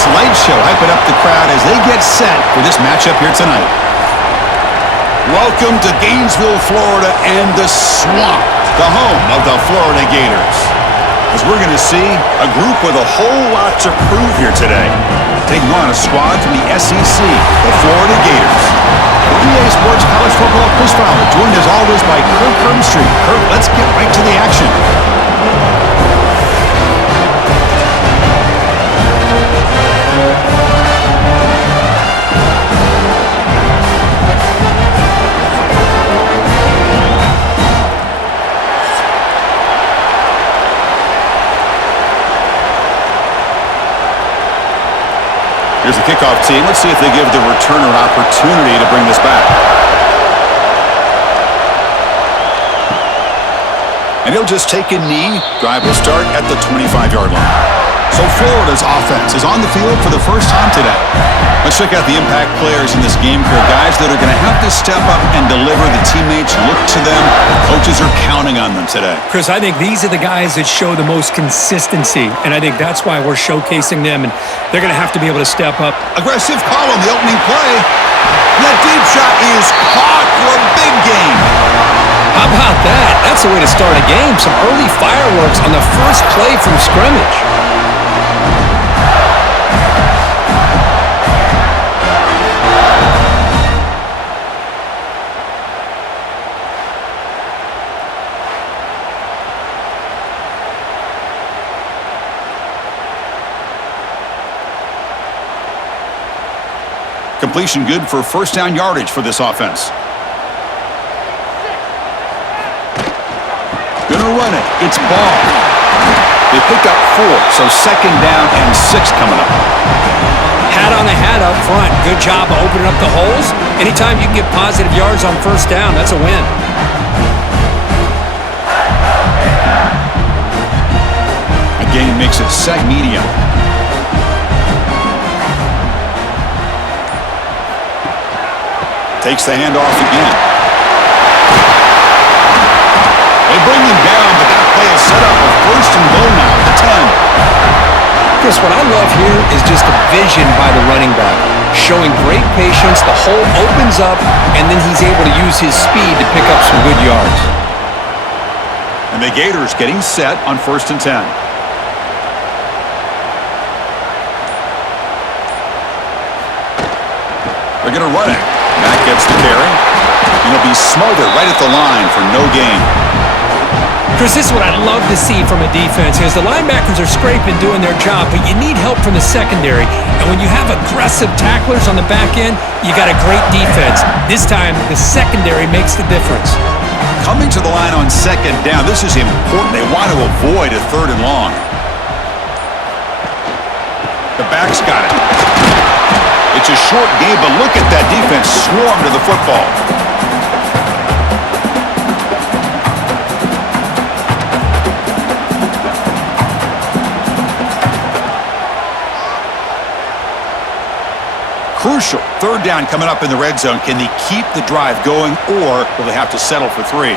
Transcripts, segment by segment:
this light show hyping up the crowd as they get set for this matchup here tonight. Welcome to Gainesville, Florida, and the Swamp, the home of the Florida Gators. As we're going to see a group with a whole lot to prove here today. Taking on a squad from the SEC, the Florida Gators. The EA Sports College Football Quiz Fowler, joined as always by Kirk Hermstreet. Kirk, let's get right to the action. Here's the kickoff team. Let's see if they give the returner an opportunity to bring this back. And he'll just take a knee. Drive will start at the 25-yard line. So Florida's offense is on the field for the first time today. Let's check out the impact players in this game here. Guys that are going to have to step up and deliver. The teammates look to them. Coaches are counting on them today. Chris, I think these are the guys that show the most consistency, and I think that's why we're showcasing them, and they're going to have to be able to step up. Aggressive call on the opening play. That deep shot is caught for a big gain. How about that? That's the way to start a game. Some early fireworks on the first play from scrimmage. Completion good for first down yardage for this offense. Gonna run it. It's ball. They pick up 4, so second down and 6 coming up. Hat on the hat up front. Good job of opening up the holes. Anytime you can get positive yards on first down, that's a win. A gain makes it set medium. Takes the handoff again. They bring him down, but that play is set up with first and goal now at the 10. Chris, what I love here is just a vision by the running back. Showing great patience, the hole opens up, and then he's able to use his speed to pick up some good yards. And the Gators getting set on first and 10. They're going to run it. That gets the carry. And he'll be smothered right at the line for no gain. Chris, this is what I'd love to see from a defense. As the linebackers are scraping, doing their job, but you need help from the secondary. And when you have aggressive tacklers on the back end, you got a great defense. This time, the secondary makes the difference. Coming to the line on second down, this is important. They want to avoid a third and long. The back's got it. It's a short game, but look at that defense swarm to the football. Crucial. Third down coming up in the red zone. Can they keep the drive going, or will they have to settle for 3?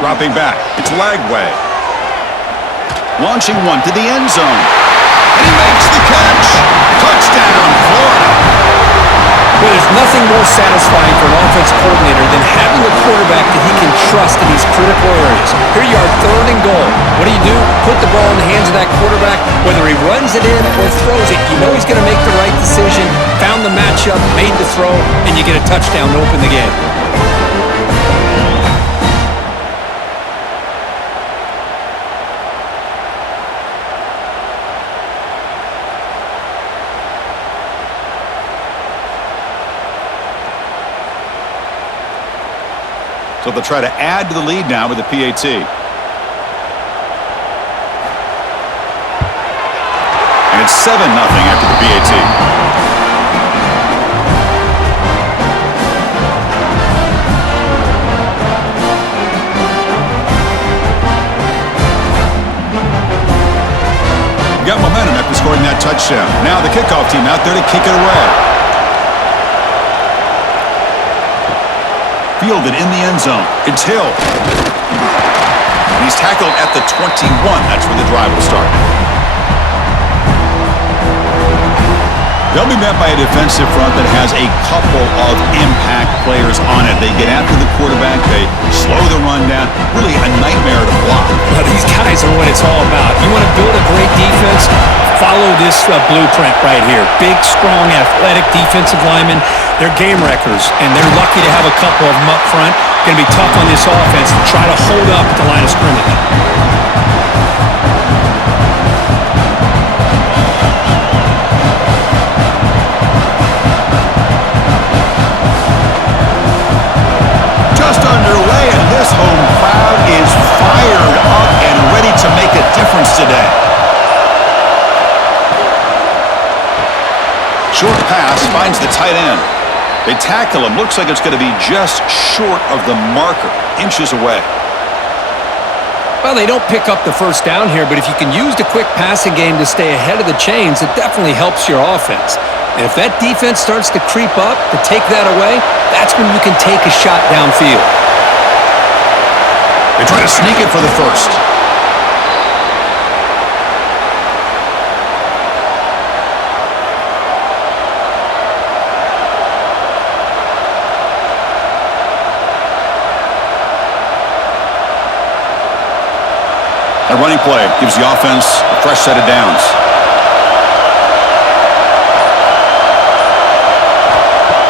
Dropping back. It's Lagway. Launching one to the end zone. And he makes the catch. Touchdown, Florida. Well, there's nothing more satisfying for an offense coordinator than having a quarterback that he can trust in these critical areas. Here you are, third and goal. What do? Put the ball in the hands of that quarterback. Whether he runs it in or throws it, you know he's going to make the right decision. Found the matchup, made the throw, and you get a touchdown to open the game. So they'll try to add to the lead now with the PAT. And it's 7-0 after the PAT. Got momentum after scoring that touchdown. Now the kickoff team out there to kick it away. Fielded in the end zone. It's Hill. And he's tackled at the 21. That's where the drive will start. They'll be met by a defensive front that has a couple of impact players on it. They get after the quarterback. They slow the run down. Really a nightmare to block. Well, these guys are what it's all about. You want to build a great defense? Follow this blueprint right here. Big, strong, athletic defensive linemen. They're game wreckers, and they're lucky to have a couple of them up front. Going to be tough on this offense to try to hold up at the line of scrimmage. Underway, and this home crowd is fired up and ready to make a difference today. Short pass finds the tight end. They tackle him. Looks like it's going to be just short of the marker, inches away. Well, they don't pick up the first down here, but if you can use the quick passing game to stay ahead of the chains, it definitely helps your offense. And if that defense starts to creep up, to take that away, that's when you can take a shot downfield. They try to sneak it for the first. A running play gives the offense a fresh set of downs.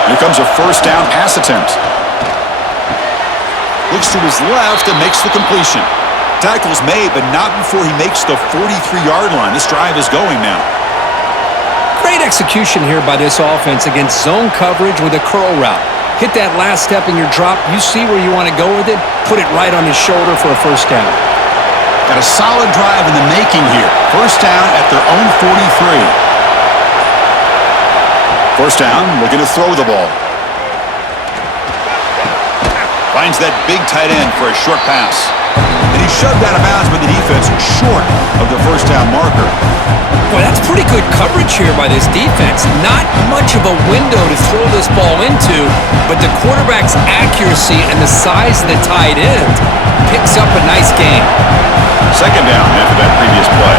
Here comes a first down pass attempt. Looks to his left and makes the completion. Tackle's made, but not before he makes the 43-yard line. This drive is going now. Great execution here by this offense against zone coverage with a curl route. Hit that last step in your drop. You see where you want to go with it. Put it right on his shoulder for a first down. Got a solid drive in the making here. First down at their own 43. First down, looking to throw the ball. Finds that big tight end for a short pass. And he's shoved out of bounds by the defense short of the first down marker. Boy, that's pretty good coverage here by this defense. Not much of a window to throw this ball into, but the quarterback's accuracy and the size of the tight end picks up a nice gain. Second down after that previous play.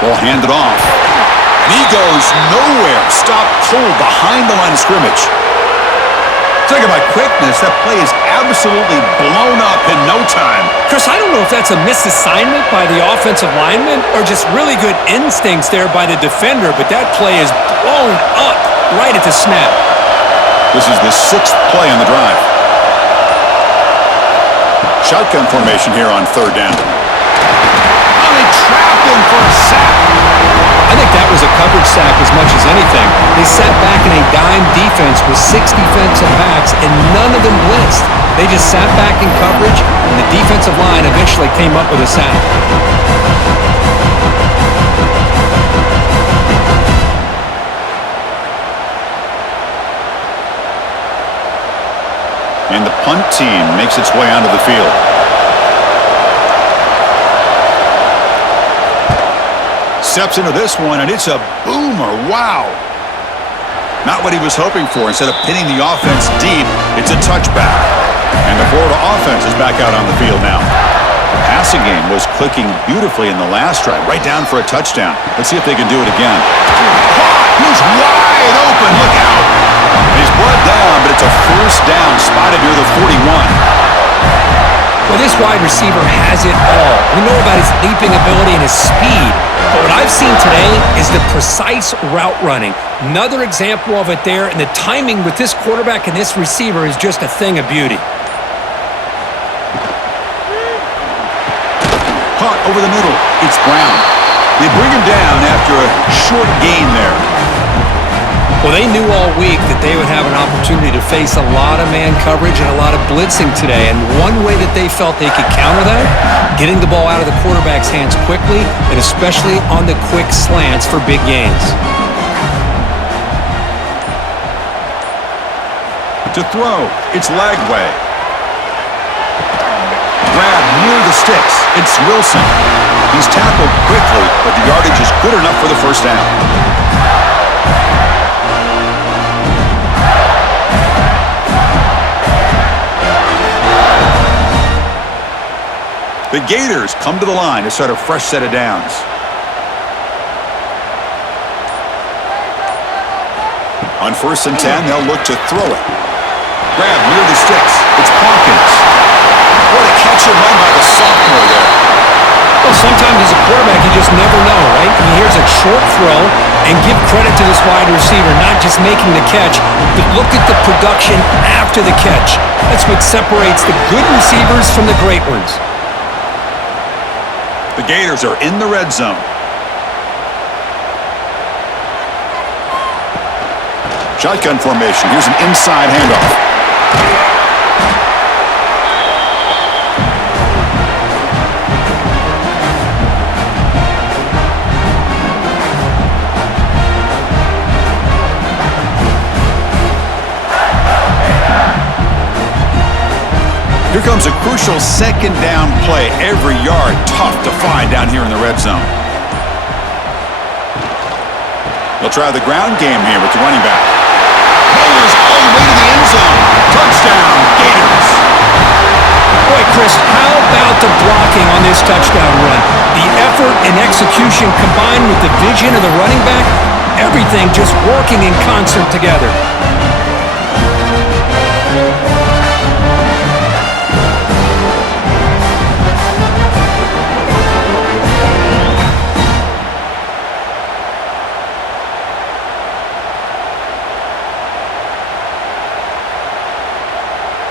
Ball handed off. And he goes nowhere. Stopped cold behind the line of scrimmage. Talking about quickness, that play is absolutely blown up in no time. Chris, I don't know if that's a misassignment by the offensive lineman or just really good instincts there by the defender, but that play is blown up right at the snap. This is the 6th play on the drive. Shotgun formation here on third down. Oh, they trapped him for a sack. I think that was a coverage sack as much as anything. They sat back in a dime defense with 6 defensive backs, and none of them blitzed. They just sat back in coverage, and the defensive line eventually came up with a sack. And the punt team makes its way onto the field. Steps into this one, and it's a boomer. Wow. Not what he was hoping for. Instead of pinning the offense deep, it's a touchback. And the Florida offense is back out on the field now. The passing game was clicking beautifully in the last drive, right down for a touchdown. Let's see if they can do it again. He's wide open. Look out. He's brought down, but it's a first down spotted near the 41. Well, this wide receiver has it all. We know about his leaping ability and his speed, but what I've seen today is the precise route running. Another example of it there, and the timing with this quarterback and this receiver is just a thing of beauty. Caught over the middle. It's Brown. They bring him down after a short gain there. Well, they knew all week that they would have an opportunity to face a lot of man coverage and a lot of blitzing today. And one way that they felt they could counter that, getting the ball out of the quarterback's hands quickly, and especially on the quick slants for big gains. To throw, it's Lagway. Grab near the sticks. It's Wilson. He's tackled quickly, but the yardage is good enough for the first down. The Gators come to the line to start a fresh set of downs. On 1st and 10, they'll look to throw it. Grab near the sticks. It's Hawkins. What a catch and run by the sophomore there. Well, sometimes as a quarterback, you just never know, right? I mean, here's a short throw, and give credit to this wide receiver, not just making the catch, but look at the production after the catch. That's what separates the good receivers from the great ones. The Gators are in the red zone. Shotgun formation. Here's an inside handoff. Here comes a crucial second down play. Every yard tough to find down here in the red zone. They'll try the ground game here with the running back. Bowlers all the way to the end zone. Touchdown, Gators. Boy, Chris, how about the blocking on this touchdown run? The effort and execution combined with the vision of the running back, everything just working in concert together.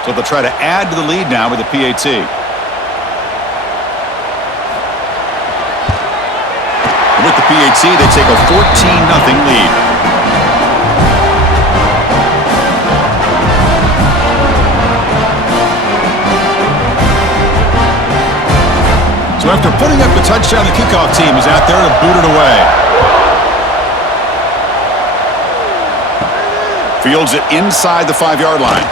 So they'll try to add to the lead now with the PAT. With the PAT, they take a 14-0 lead. So after putting up the touchdown, the kickoff team is out there to boot it away. Fields it inside the 5-yard line.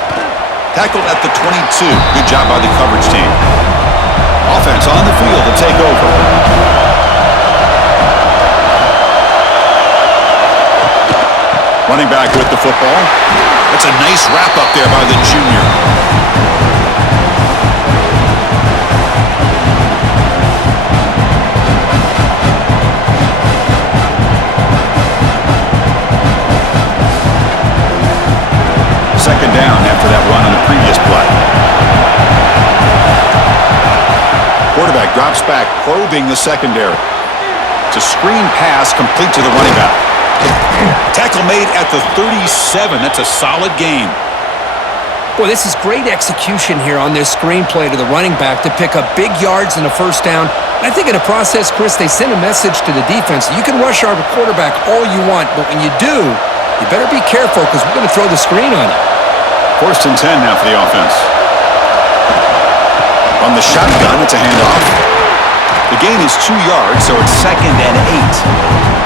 Tackled at the 22. Good job by the coverage team. Offense on the field to take over. Running back with the football. That's a nice wrap up there by the junior. Second down after that run on the previous play. Quarterback drops back, probing the secondary. It's a screen pass complete to the running back. Tackle made at the 37. That's a solid gain. Boy, this is great execution here on this screenplay to the running back to pick up big yards in the first down. I think in the process, Chris, they send a message to the defense. You can rush our quarterback all you want, but when you do, you better be careful because we're going to throw the screen on you. 1st and 10 now for the offense. On the shotgun, it's a handoff. The gain is 2 yards, so it's 2nd and 8.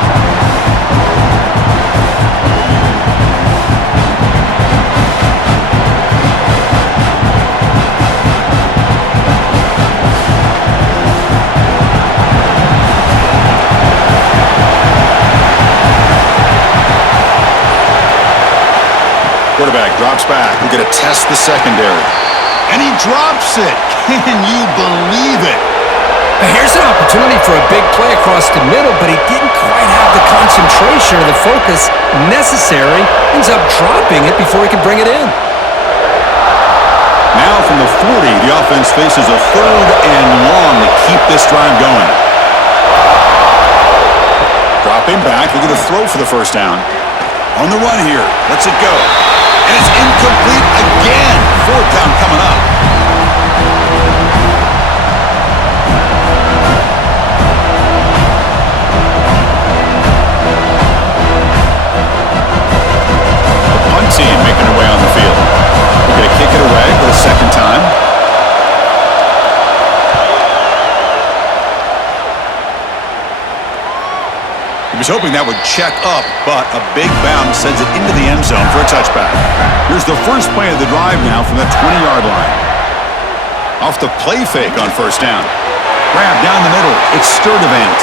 Quarterback drops back. We're going to test the secondary. And he drops it. Can you believe it? Here's an opportunity for a big play across the middle, but he didn't quite have the concentration or the focus necessary. Ends up dropping it before he can bring it in. Now from the 40, the offense faces a 3rd and long to keep this drive going. Dropping back. We're going to throw for the first down. On the run here. Lets it go. And it's incomplete again. 4th down coming up. The punt team making their way on the field. We're going to kick it away for the 2nd time. He was hoping that would check up, but a big bounce sends it into the end zone for a touchback. Here's the first play of the drive now from the 20-yard line. Off the play fake on 1st down. Grab down the middle. It's Sturdivant.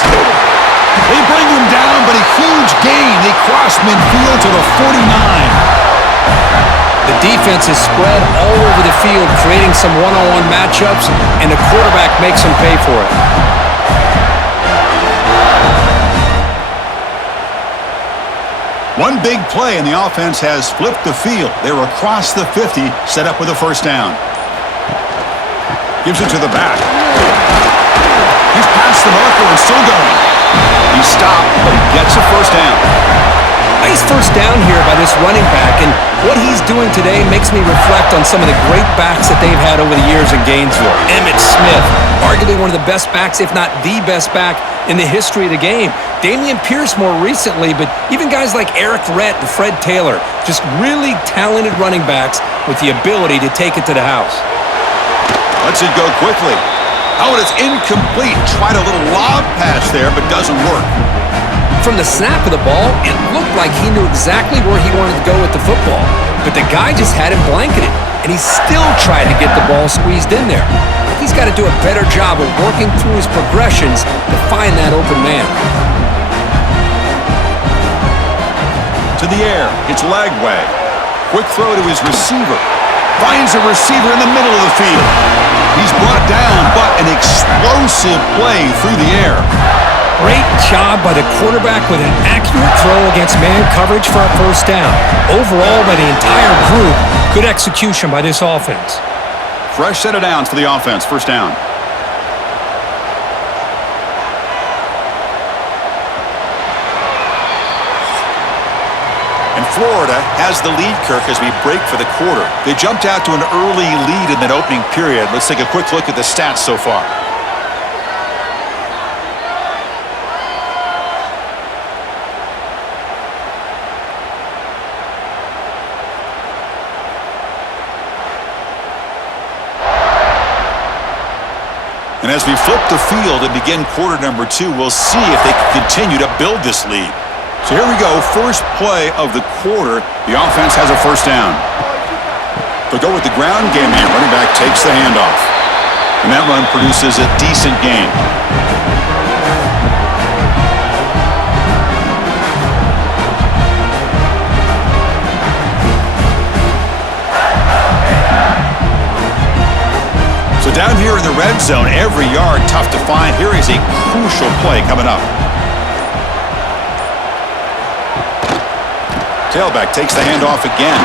They bring him down, but a huge gain. They cross midfield to the 49. The defense is spread all over the field, creating some one-on-one matchups, and the quarterback makes them pay for it. One big play, and the offense has flipped the field. They're across the 50, set up with a first down. Gives it to the back. He's past the marker and still going. He's stopped, but he gets a first down. Nice first down here by this running back, and what he's doing today makes me reflect on some of the great backs that they've had over the years in Gainesville. Emmitt Smith, arguably one of the best backs, if not the best back in the history of the game. Dameon Pierce more recently, but even guys like Eric Rhett and Fred Taylor, just really talented running backs with the ability to take it to the house. Lets it go quickly. Oh, and it's incomplete. Tried a little lob pass there, but doesn't work. From the snap of the ball, it looked like he knew exactly where he wanted to go with the football, but the guy just had him blanketed, and he still tried to get the ball squeezed in there. He's got to do a better job of working through his progressions to find that open man. To the air, it's Lagway. Quick throw to his receiver. Finds a receiver in the middle of the field. He's brought down, but an explosive play through the air. Great job by the quarterback with an accurate throw against man coverage for a first down. Overall, by the entire group, good execution by this offense. Fresh set of downs for the offense. First down. And Florida has the lead, Kirk, as we break for the quarter. They jumped out to an early lead in that opening period. Let's take a quick look at the stats so far. And as we flip the field and begin quarter number 2, we'll see if they can continue to build this lead. So here we go, first play of the quarter. The offense has a first down. They'll go with the ground game here. Running back takes the handoff. And that run produces a decent gain. So down here in the red zone, every yard tough to find. Here is a crucial play coming up. Tailback takes the handoff again.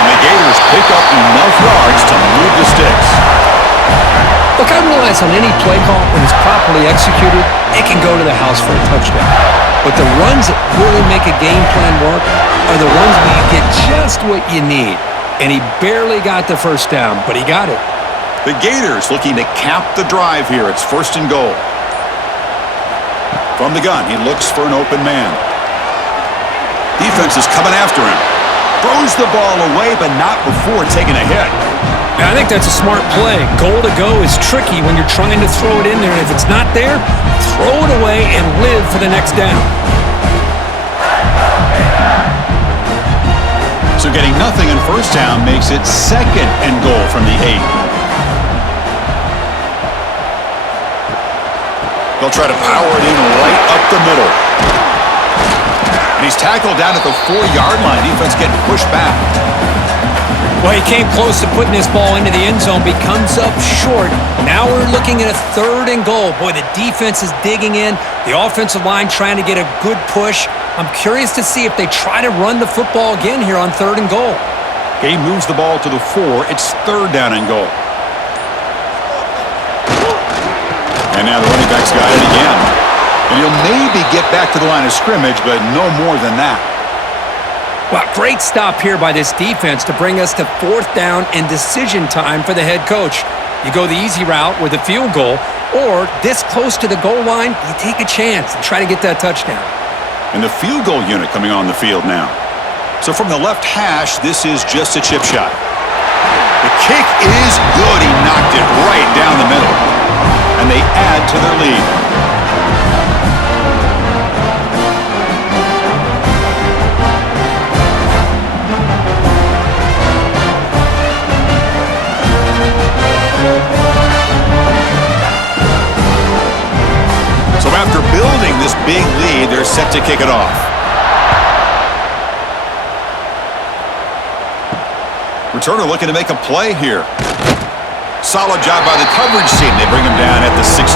And the Gators pick up enough yards to move the sticks. Look, I realize on any play call, when it's properly executed, it can go to the house for a touchdown. But the runs that really make a game plan work are the ones where you get just what you need. And he barely got the first down, but he got it. The Gators looking to cap the drive here. It's first and goal. From the gun, he looks for an open man. Defense is coming after him. Throws the ball away, but not before taking a hit. Yeah, I think that's a smart play. Goal to go is tricky when you're trying to throw it in there. And if it's not there, throw it away and live for the next down. So getting nothing in first down makes it second and goal from the 8. They'll try to power it in right up the middle. And he's tackled down at the 4-yard line. Defense getting pushed back. Well, he came close to putting this ball into the end zone, but he comes up short. Now we're looking at a third and goal. Boy, the defense is digging in. The offensive line trying to get a good push. I'm curious to see if they try to run the football again here on third and goal. Game moves the ball to the 4. It's third down and goal. And now the running back's got it again. And he'll maybe get back to the line of scrimmage, but no more than that. Well, great stop here by this defense to bring us to fourth down and decision time for the head coach. You go the easy route with a field goal, or this close to the goal line, you take a chance and try to get that touchdown. And the field goal unit coming on the field now. So from the left hash, this is just a chip shot. The kick is good. He knocked it right down the middle. And they add to their lead. So after building this big lead, they're set to kick it off. Returner looking to make a play here. Solid job by the coverage team. They bring him down at the 16.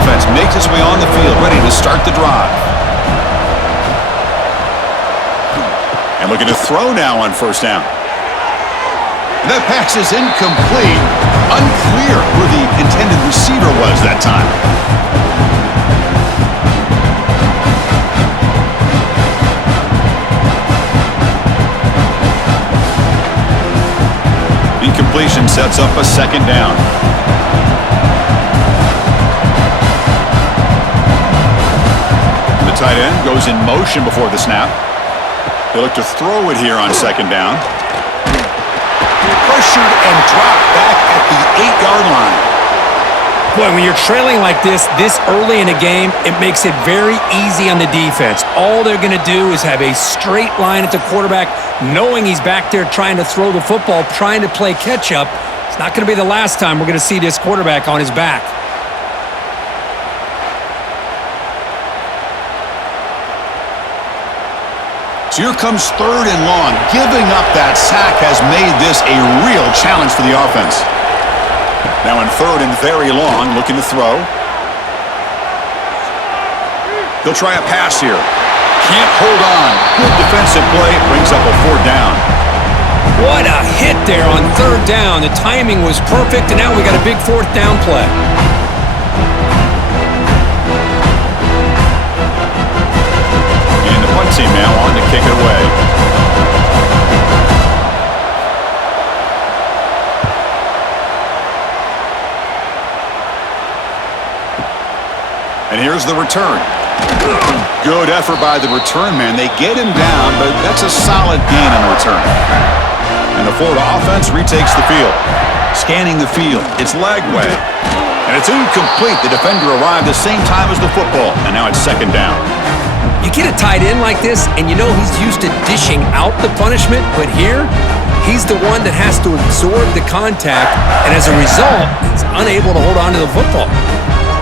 Offense makes its way on the field, ready to start the drive. And looking to throw now on first down. And that pass is incomplete. Unclear who the intended receiver was that time. Incompletion sets up a second down. The tight end goes in motion before the snap. He'll look to throw it here on second down. Pressured and dropped back at the 8-yard line. Boy, when you're trailing like this early in a game, it makes it very easy on the defense. All they're going to do is have a straight line at the quarterback, knowing he's back there trying to throw the football, trying to play catch-up. It's not going to be the last time we're going to see this quarterback on his back. So here comes third and long. Giving up that sack has made this a real challenge for the offense. Now in third and very long, looking to throw. They'll try a pass here. Can't hold on. Good defensive play. Brings up a fourth down. What a hit there on third down. The timing was perfect, and now we got a big fourth down play. Team now on to kick it away. And here's the return. Good effort by the return man. They get him down, but that's a solid gain on the return. And the Florida offense retakes the field. Scanning the field. It's leg way. And it's incomplete. The defender arrived the same time as the football. And now it's second down. You get a tight end like this, and you know he's used to dishing out the punishment, but here, he's the one that has to absorb the contact, and as a result, he's unable to hold on to the football.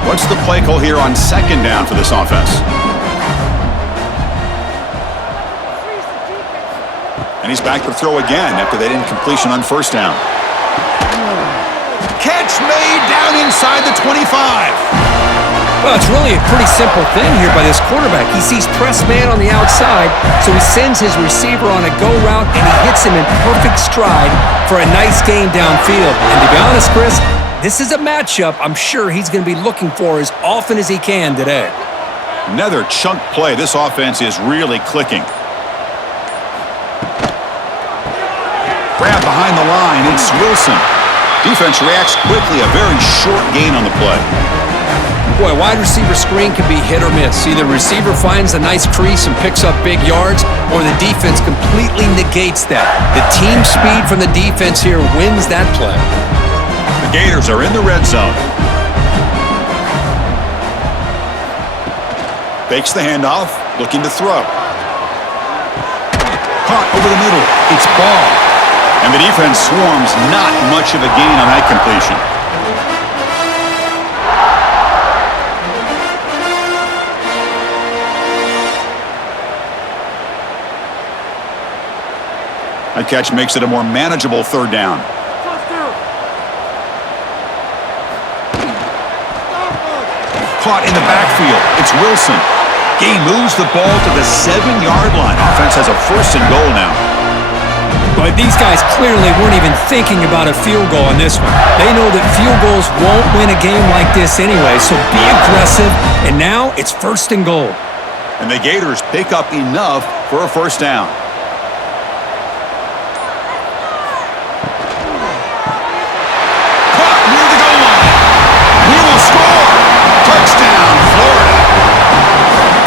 What's the play call here on second down for this offense? And he's back to throw again after that incompletion on first down. Catch made down inside the 25. Well, it's really a pretty simple thing here by this quarterback. He sees press man on the outside, so he sends his receiver on a go route, and he hits him in perfect stride for a nice gain downfield. And to be honest, Chris, this is a matchup I'm sure he's going to be looking for as often as he can today. Another chunk play. This offense is really clicking. Grab behind the line. It's Wilson. Defense reacts quickly. A very short gain on the play. Boy, wide receiver screen can be hit or miss. Either receiver finds a nice crease and picks up big yards, or the defense completely negates that. The team speed from the defense here wins that play. The Gators are in the red zone. Fakes the handoff, looking to throw. Caught over the middle. It's ball. And the defense swarms. Not much of a gain on that completion. That catch makes it a more manageable third down. Caught in the backfield. It's Wilson. He moves the ball to the 7-yard line. Offense has a first and goal now. But these guys clearly weren't even thinking about a field goal on this one. They know that field goals won't win a game like this anyway, so be aggressive. And now it's first and goal. And the Gators pick up enough for a first down.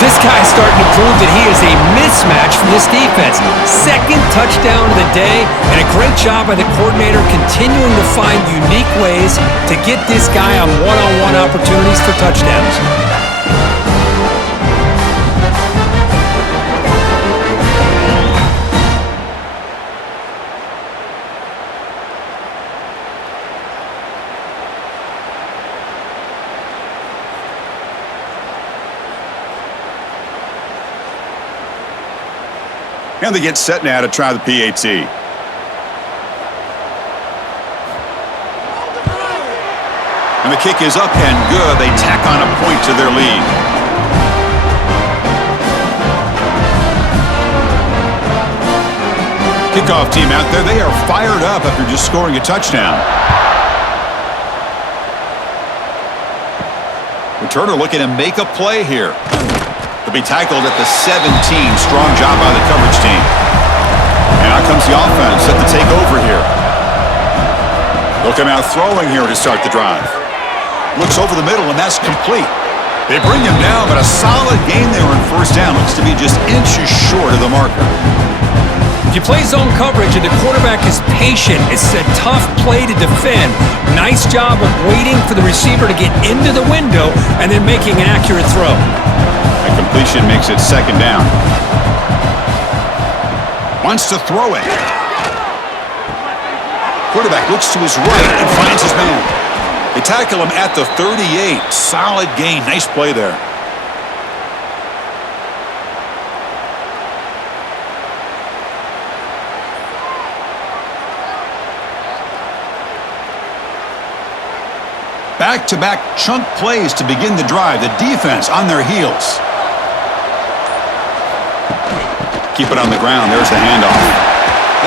This guy's starting to prove that he is a mismatch for this defense. Second touchdown of the day, and a great job by the coordinator continuing to find unique ways to get this guy on one-on-one opportunities for touchdowns. And they get set now to try the PAT. And the kick is up and good. They tack on a point to their lead. kickoff team out there, they are fired up after just scoring a touchdown. Returner looking to make a play here. They'll be tackled at the 17. Strong job by the coverage team. And out comes the offense set to take over here. They'll come out throwing here to start the drive. Looks over the middle, and that's complete. They bring him down, but a solid gain there on first down. Looks to be just inches short of the marker. If you play zone coverage and the quarterback is patient, it's a tough play to defend. Nice job of waiting for the receiver to get into the window and then making an accurate throw. That completion makes it second down. Wants to throw it. Quarterback looks to his right and finds his man. They tackle him at the 38. Solid gain. Nice play there. Back-to-back chunk plays to begin the drive. The defense on their heels. Keep it on the ground. There's the handoff.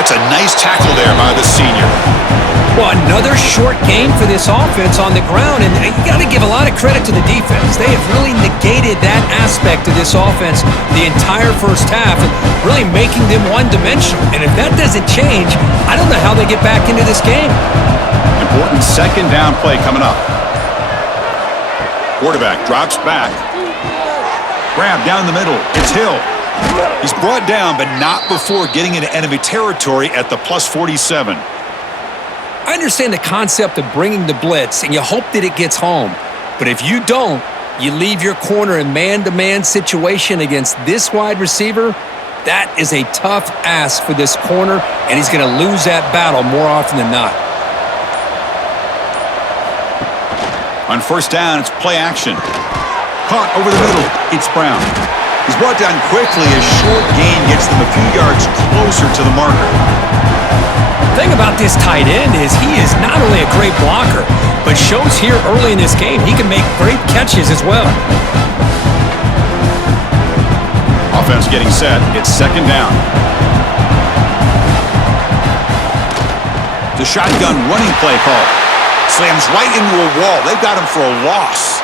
That's a nice tackle there by the senior. Well, another short game for this offense on the ground, and you got to give a lot of credit to the defense. They have really negated that aspect of this offense the entire first half, and really making them one-dimensional. And if that doesn't change, I don't know how they get back into this game. Important second down play coming up. Quarterback drops back. Grab down the middle. It's Hill. He's brought down, but not before getting into enemy territory at the plus 47. I understand the concept of bringing the blitz, and you hope that it gets home. But if you don't, you leave your corner in man-to-man situation against this wide receiver, that is a tough ask for this corner, and he's going to lose that battle more often than not. On first down, it's play action. Caught over the middle. It's Brown. He's brought down quickly. A short gain gets them a few yards closer to the marker. The thing about this tight end is he is not only a great blocker, but shows here early in this game he can make great catches as well. Offense getting set. It's second down. The shotgun running play call. Slams right into a wall. They've got him for a loss.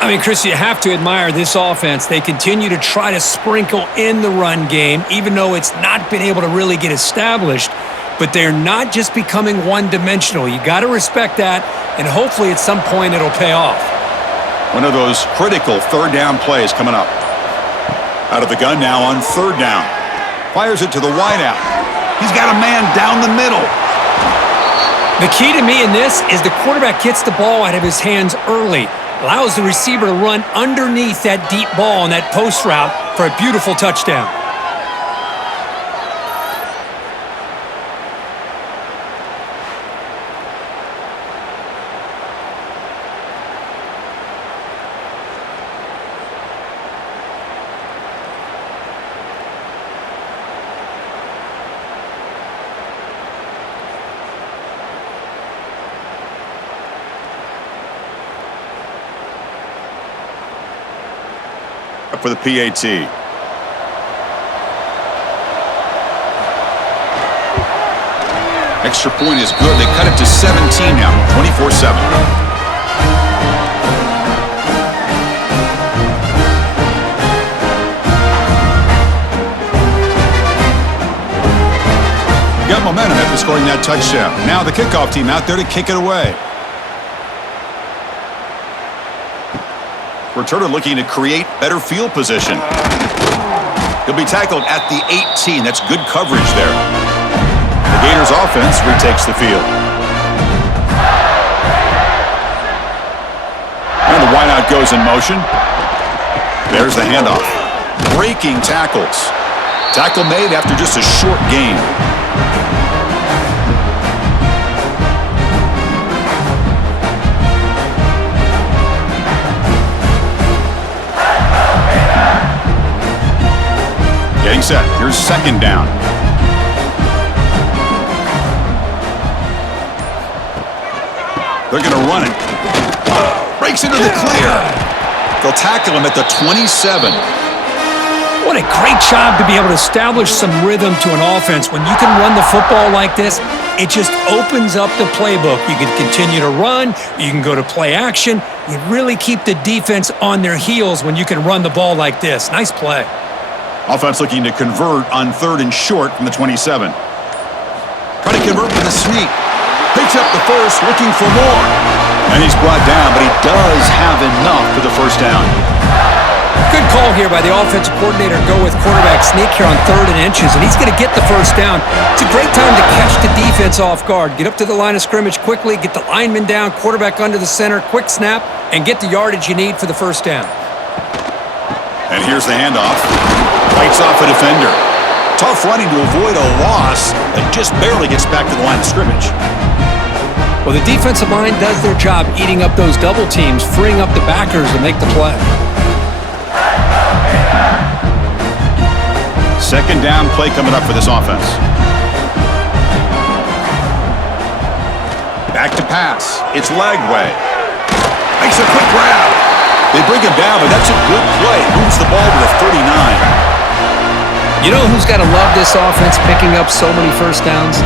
I mean, Chris, you have to admire this offense. They continue to try to sprinkle in the run game, even though it's not been able to really get established. But they're not just becoming one-dimensional. You got to respect that, and hopefully at some point it'll pay off. One of those critical third down plays coming up. Out of the gun now on third down. Fires it to the wideout. He's got a man down the middle. The key to me in this is the quarterback gets the ball out of his hands early, allows the receiver to run underneath that deep ball on that post route for a beautiful touchdown. For the PAT. Extra point is good. They cut it to 17 now, 24-7. Got momentum after scoring that touchdown. Now the kickoff team out there to kick it away. Returner looking to create better field position. He'll be tackled at the 18. That's good coverage there. The Gators offense retakes the field. And the wideout goes in motion. There's the handoff. Breaking tackles. Tackle made after just a short gain. Getting set. Here's second down. They're going to run it. Breaks into the clear. They'll tackle him at the 27. What a great job to be able to establish some rhythm to an offense. When you can run the football like this, it just opens up the playbook. You can continue to run. You can go to play action. You really keep the defense on their heels when you can run the ball like this. Nice play. Offense looking to convert on 3rd and short from the 27. Trying to convert with a sneak. Picks up the first, looking for more. And he's brought down, but he does have enough for the first down. Good call here by the offensive coordinator to go with quarterback sneak here on 3rd and inches, and he's going to get the first down. It's a great time to catch the defense off guard. Get up to the line of scrimmage quickly, get the lineman down, quarterback under the center, quick snap, and get the yardage you need for the first down. And here's the handoff. Fights off a defender. Tough running to avoid a loss that just barely gets back to the line of scrimmage. Well, the defensive line does their job eating up those double teams, freeing up the backers to make the play. 2nd down play coming up for this offense. Back to pass. It's Lagway. Makes a quick grab. They bring him down, but that's a good play. Moves the ball to the 39. You know who's got to love this offense picking up so many first downs?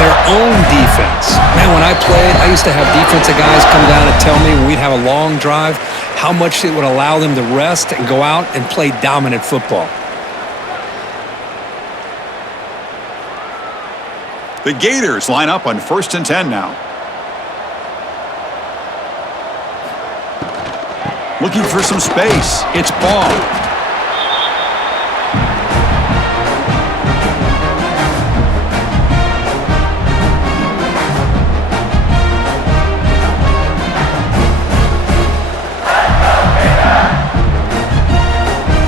Their own defense. Man, when I played, I used to have defensive guys come down and tell me when we'd have a long drive how much it would allow them to rest and go out and play dominant football. The Gators line up on 1st and 10 now. Looking for some space. It's Ball.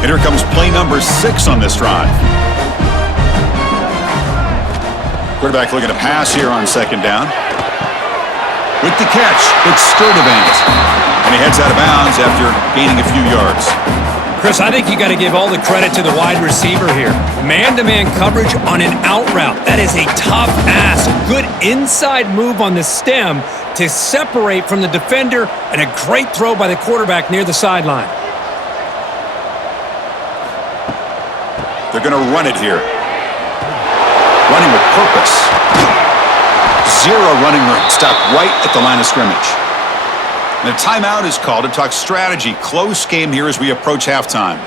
And here comes play number 6 on this drive. Quarterback looking to pass here on 2nd down. With the catch, it's Sturdivant. And he heads out of bounds after gaining a few yards. Chris, I think you got to give all the credit to the wide receiver here. Man-to-man coverage on an out route. That is a tough ask. Good inside move on the stem to separate from the defender, and a great throw by the quarterback near the sideline. They're going to run it here. Running with purpose. 0 running room. Stop right at the line of scrimmage. And a timeout is called to talk strategy. Close game here as we approach halftime.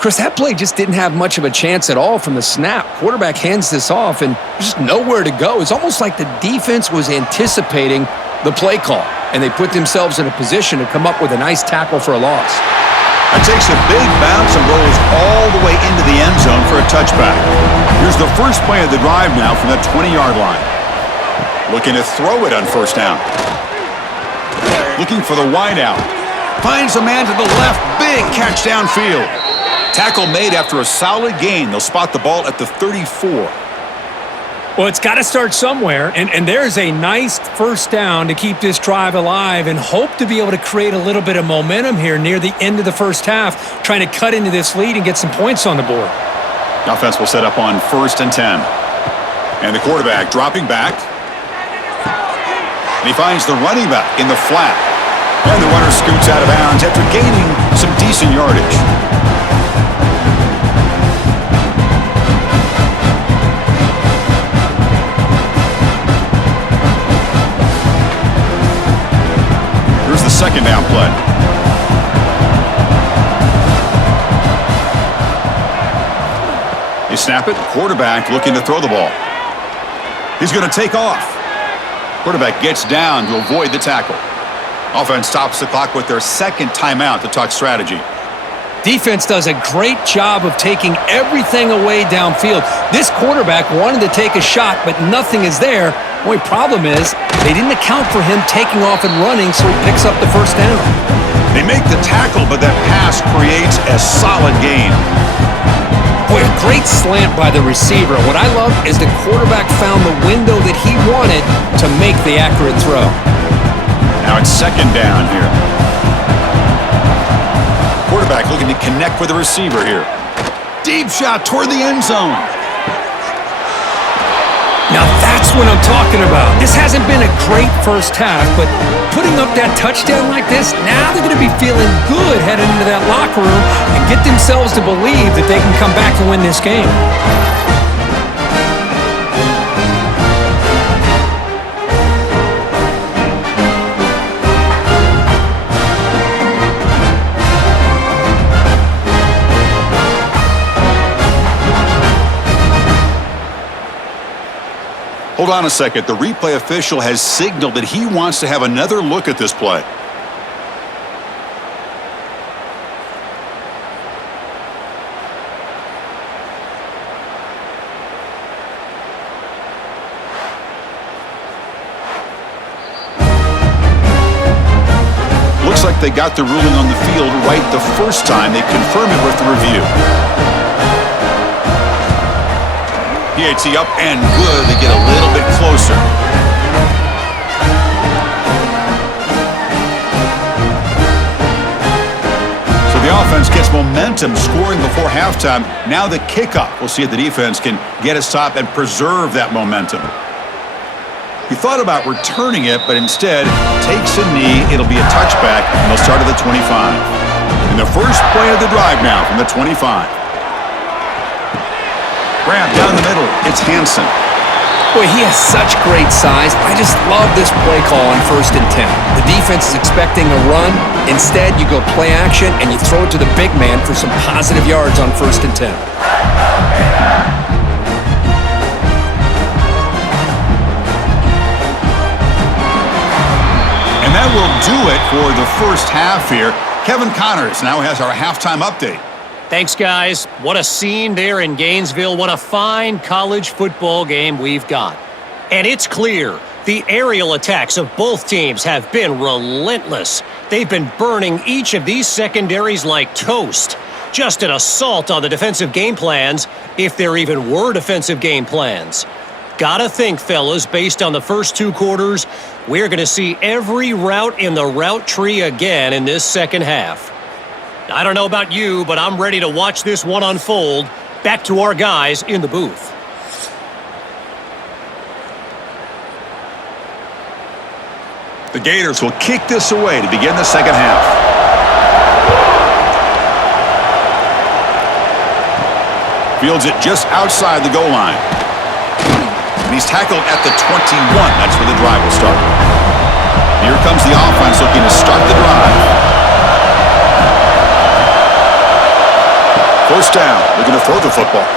Chris, that play just didn't have much of a chance at all from the snap. Quarterback hands this off, and there's just nowhere to go. It's almost like the defense was anticipating the play call, and they put themselves in a position to come up with a nice tackle for a loss. That takes a big bounce and rolls all the way into the end zone for a touchback. Here's the first play of the drive now from the 20-yard line. Looking to throw it on 1st down. Looking for the wideout. Finds a man to the left. Big catch downfield. Tackle made after a solid gain. They'll spot the ball at the 34. Well, it's got to start somewhere, and there's a nice first down to keep this drive alive and hope to be able to create a little bit of momentum here near the end of the first half, trying to cut into this lead and get some points on the board. The offense will set up on 1st and 10. And the quarterback dropping back. And he finds the running back in the flat. And the runner scoots out of bounds after gaining some decent yardage. Here's the 2nd down play. You snap it. Quarterback looking to throw the ball. He's going to take off. Quarterback gets down to avoid the tackle. Offense stops the clock with their 2nd timeout to talk strategy. Defense does a great job of taking everything away downfield. This quarterback wanted to take a shot, but nothing is there. The only problem is they didn't account for him taking off and running, so he picks up the first down. They make the tackle, but that pass creates a solid gain. Boy, a great slant by the receiver. What I love is the quarterback found the window that he wanted to make the accurate throw. Now it's 2nd down here. Quarterback looking to connect with the receiver here. Deep shot toward the end zone. Now that's That's what I'm talking about. This hasn't been a great first half, but putting up that touchdown like this, now they're going to be feeling good heading into that locker room and get themselves to believe that they can come back and win this game. Hold on a second. The replay official has signaled that he wants to have another look at this play. Looks like they got the ruling on the field right the first time. They confirm it with the review. PAT up and good. They get a little bit closer. So the offense gets momentum, scoring before halftime. Now the kickoff. We'll see if the defense can get a stop and preserve that momentum. He thought about returning it, but instead takes a knee. It'll be a touchback, and they'll start at the 25. And the first play of the drive now from the 25. Grab down the middle. It's Hansen. Boy, he has such great size. I just love this play call on 1st and 10. The defense is expecting a run. Instead, you go play action, and you throw it to the big man for some positive yards on 1st and 10. And that will do it for the first half here. Kevin Connors now has our halftime update. Thanks, guys. What a scene there in Gainesville. What a fine college football game we've got. And it's clear the aerial attacks of both teams have been relentless. They've been burning each of these secondaries like toast. Just an assault on the defensive game plans, if there even were defensive game plans. Gotta think, fellas, based on the first 2 quarters, we're going to see every route in the route tree again in this second half. I don't know about you, but I'm ready to watch this one unfold. Back to our guys in the booth. The Gators will kick this away to begin the second half. Fields it just outside the goal line. And he's tackled at the 21. That's where the drive will start. Here comes the offense looking to start the drive. First down, they're going to throw the football.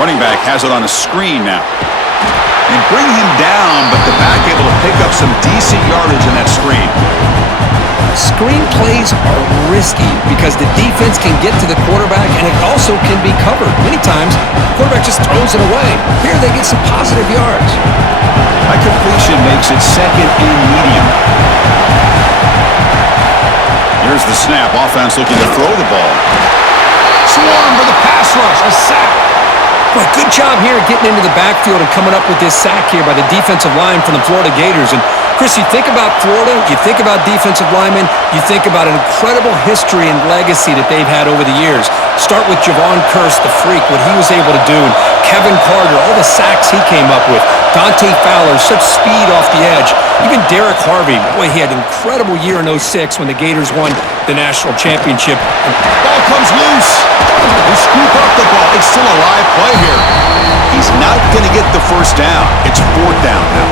Running back has it on a screen now. And bring him down, but the back able to pick up some decent yardage in that screen. Screen plays are risky because the defense can get to the quarterback, and it also can be covered. Many times, the quarterback just throws it away. Here they get some positive yards. That completion makes it second and medium. Here's the snap. Offense looking to throw the ball. Swarm for the pass rush, a sack. Boy, good job here getting into the backfield and coming up with this sack here by the defensive line from the Florida Gators. And Chris, you think about Florida, you think about defensive linemen, you think about an incredible history and legacy that they've had over the years. Start with Javon Kearse, the freak, what he was able to do. And Kevin Carter, all the sacks he came up with. Dante Fowler, such speed off the edge. Even Derek Harvey, boy, he had an incredible year in 06 when the Gators won the national championship. Ball comes loose. They scoop up the ball. It's still a live play here. He's not going to get the first down. It's 4th down now.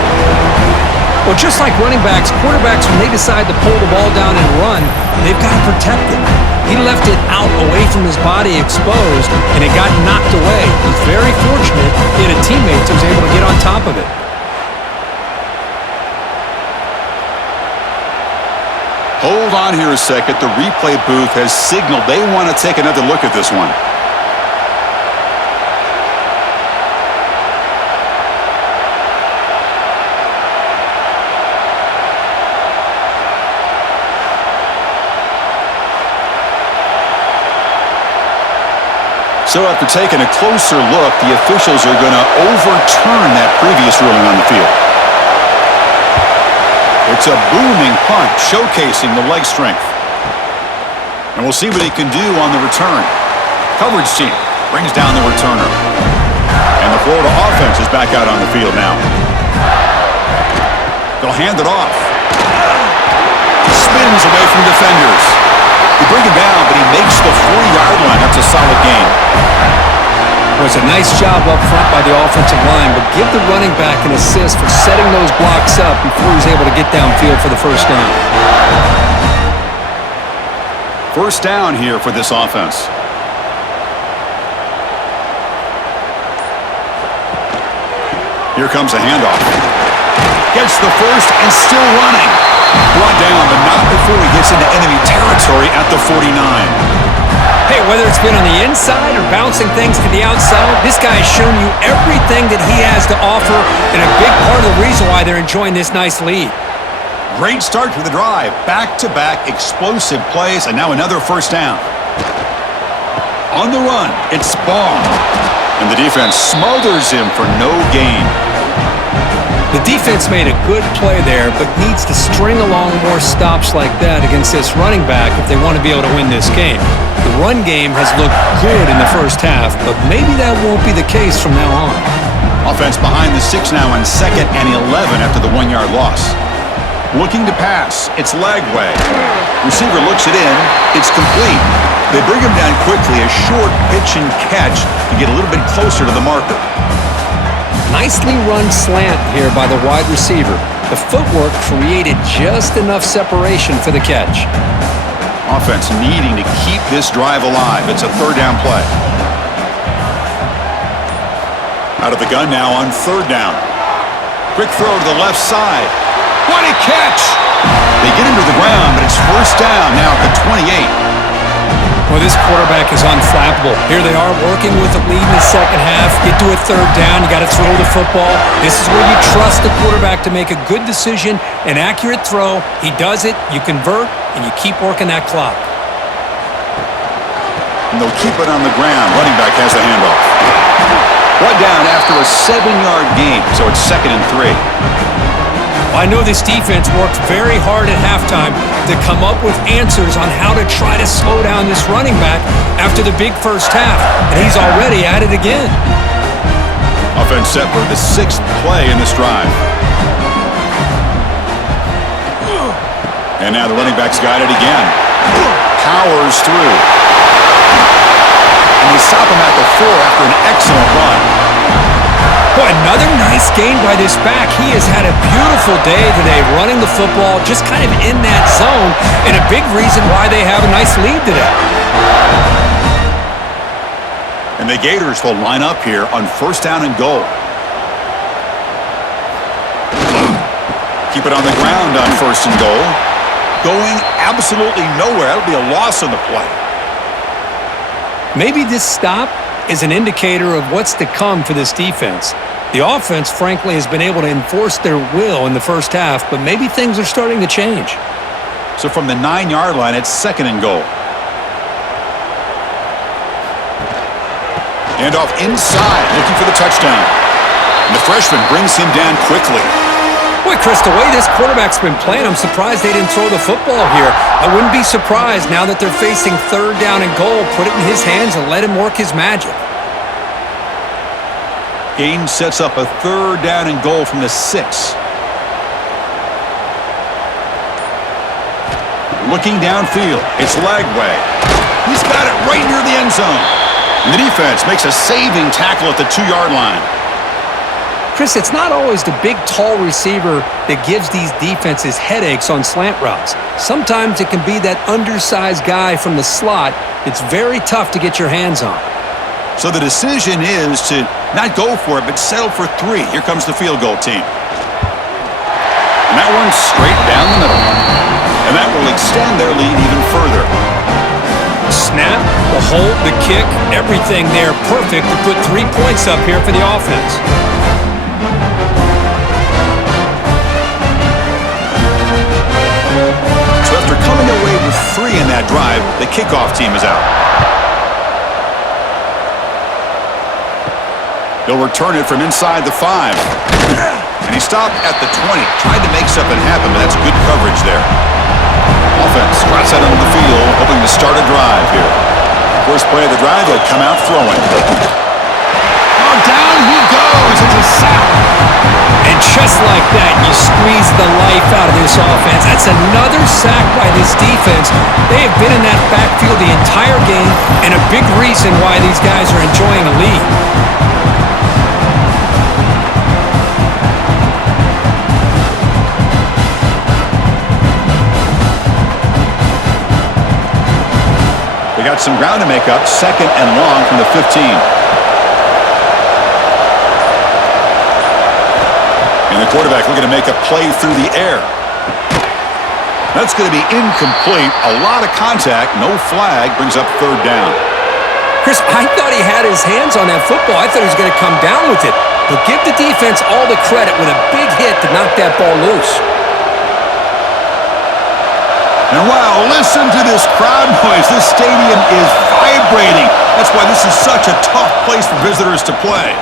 Well, just like running backs, quarterbacks, when they decide to pull the ball down and run, they've got to protect it. He left it out away from his body exposed, and it got knocked away. He was very fortunate he had a teammate that was able to get on top of it. Hold on here a second. The replay booth has signaled they want to take another look at this one. So after taking a closer look, the officials are going to overturn that previous ruling on the field. It's a booming punt, showcasing the leg strength. And we'll see what he can do on the return. Coverage team brings down the returner. And the Florida offense is back out on the field now. They'll hand it off. Spins away from defenders. They bring him down, but he makes the 40-yard line. That's a solid gain. It was a nice job up front by the offensive line, but give the running back an assist for setting those blocks up before he was able to get downfield for the first down. First down here for this offense. Here comes a handoff. Gets the first and still running. Brought down, but not before he gets into enemy territory at the 49. Hey, whether it's been on the inside or bouncing things to the outside, this guy has shown you everything that he has to offer, and a big part of the reason why they're enjoying this nice lead. Great start to the drive. Back-to-back explosive plays, and now another first down. On the run, it's Ball. And the defense smothers him for no gain. The defense made a good play there, but needs to string along more stops like that against this running back if they want to be able to win this game. The run game has looked good in the first half, but maybe that won't be the case from now on. Offense behind the 6 now on 2nd and 11 after the 1-yard loss. Looking to pass, it's Lagway. Receiver looks it in, it's complete. They bring him down quickly, a short pitch and catch to get a little bit closer to the marker. Nicely run slant here by the wide receiver. The footwork created just enough separation for the catch. Offense needing to keep this drive alive. It's a 3rd down play. Out of the gun now on 3rd down. Quick throw to the left side. What a catch! They get him to the ground, but it's first down now at the 28. Well, this quarterback is unflappable. Here they are working with a lead in the second half. Get to a 3rd down, you got to throw the football. This is where you trust the quarterback to make a good decision, an accurate throw. He does it, you convert, and you keep working that clock. And they'll keep it on the ground. Running back has the handoff. One down after a 7-yard gain, so it's 2nd and 3. I know this defense worked very hard at halftime to come up with answers on how to try to slow down this running back after the big first half, and he's already at it again. Offense set for the 6th play in this drive. And now the running back's got it again. Powers through. And they stop him at the 4 after an excellent run. Boy, another nice gain by this back. He has had a beautiful day today running the football, just kind of in that zone, and a big reason why they have a nice lead today. And the Gators will line up here on 1st down and goal. Keep it on the ground on 1st and goal. Going absolutely nowhere. That'll be a loss on the play. Maybe this stop is an indicator of what's to come for this defense. The offense, frankly, has been able to enforce their will in the first half, but maybe things are starting to change. So from the 9-yard line, it's 2nd and goal. Hand off inside, looking for the touchdown. And the freshman brings him down quickly. Boy, Chris, the way this quarterback's been playing, I'm surprised they didn't throw the football here. I wouldn't be surprised now that they're facing 3rd down and goal. Put it in his hands and let him work his magic. Gain sets up a 3rd down and goal from the 6. Looking downfield, it's Lagway. He's got it right near the end zone. And the defense makes a saving tackle at the 2-yard line. Chris, it's not always the big, tall receiver that gives these defenses headaches on slant routes. Sometimes it can be that undersized guy from the slot that's very tough to get your hands on. So the decision is to not go for it, but settle for 3. Here comes the field goal team. And that one's straight down the middle. And that will extend their lead even further. Snap, the hold, the kick, everything there perfect to put 3 points up here for the offense. So after coming away with 3 in that drive, the kickoff team is out. He'll return it from inside the 5. And he stopped at the 20. Tried to make something happen, but that's good coverage there. Offense trots out onto the field, hoping to start a drive here. First play of the drive, they'll come out throwing. Oh, down he goes. It's a sack. And just like that, you squeeze the life out of this offense. That's another sack by this defense. They have been in that backfield the entire game, and a big reason why these guys are enjoying a lead. They got some ground to make up, 2nd and long from the 15. And the quarterback looking to make a play through the air. That's going to be incomplete. A lot of contact. No flag. Brings up 3rd down. Chris, I thought he had his hands on that football. I thought he was going to come down with it. But give the defense all the credit with a big hit to knock that ball loose. And wow, listen to this crowd noise. This stadium is vibrating. That's why this is such a tough place for visitors to play.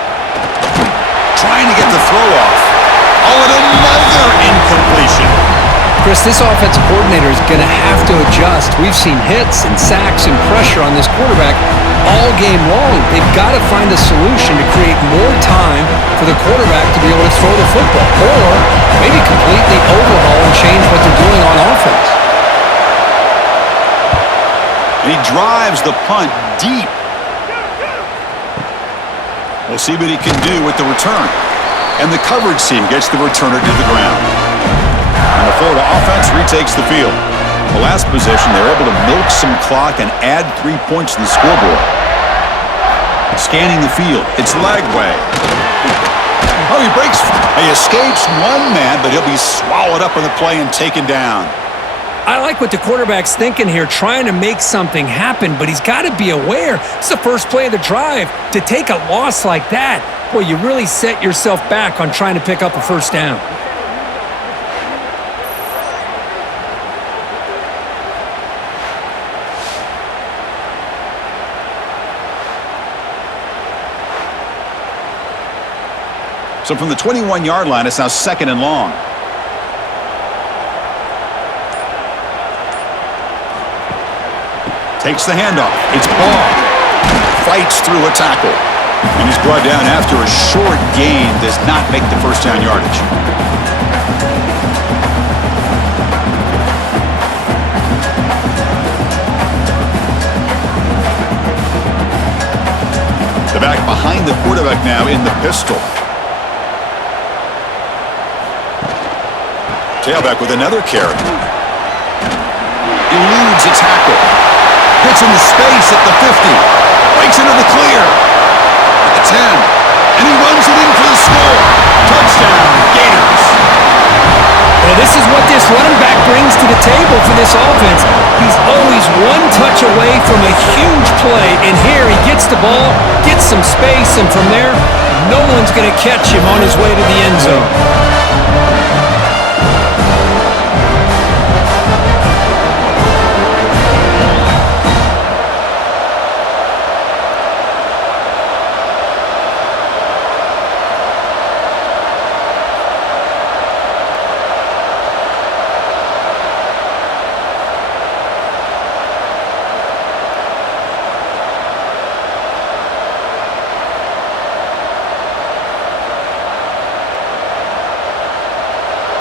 Trying to get the throw off. Oh, and another incompletion. Chris, this offensive coordinator is going to have to adjust. We've seen hits and sacks and pressure on this quarterback all game long. They've got to find a solution to create more time for the quarterback to be able to throw the football, or maybe completely overhaul and change what they're doing on offense. And he drives the punt deep. We'll see what he can do with the return. And the coverage team gets the returner to the ground. And the Florida offense retakes the field. The last possession, they were able to milk some clock and add 3 points to the scoreboard. Scanning the field. It's Lagway. Oh, he breaks. He escapes one man, but he'll be swallowed up on the play and taken down. I like what the quarterback's thinking here, trying to make something happen, but he's got to be aware. It's the first play of the drive. To take a loss like that, boy, you really set yourself back on trying to pick up a 1st down. So from the 21-yard line, it's now 2nd and long. Takes the handoff. It's Ball. Fights through a tackle. And he's brought down after a short gain. Does not make the 1st down yardage. The back behind the quarterback now in the pistol. Tailback with another carry. Eludes a tackle. Hits into space at the 50. Breaks into the clear. At the 10. And he runs it in for the score. Touchdown, Gators. Well, this is what this running back brings to the table for this offense. He's always one touch away from a huge play. And here he gets the ball, gets some space, and from there, no one's going to catch him on his way to the end zone.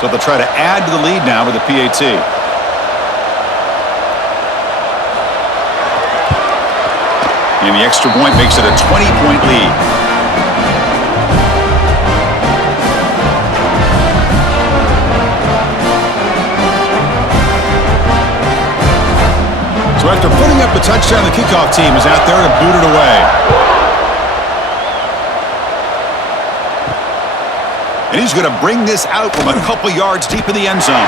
So they'll try to add to the lead now with a PAT. And the extra point makes it a 20-point lead. So after putting up the touchdown, the kickoff team is out there to boot it away. And he's going to bring this out from a couple yards deep in the end zone.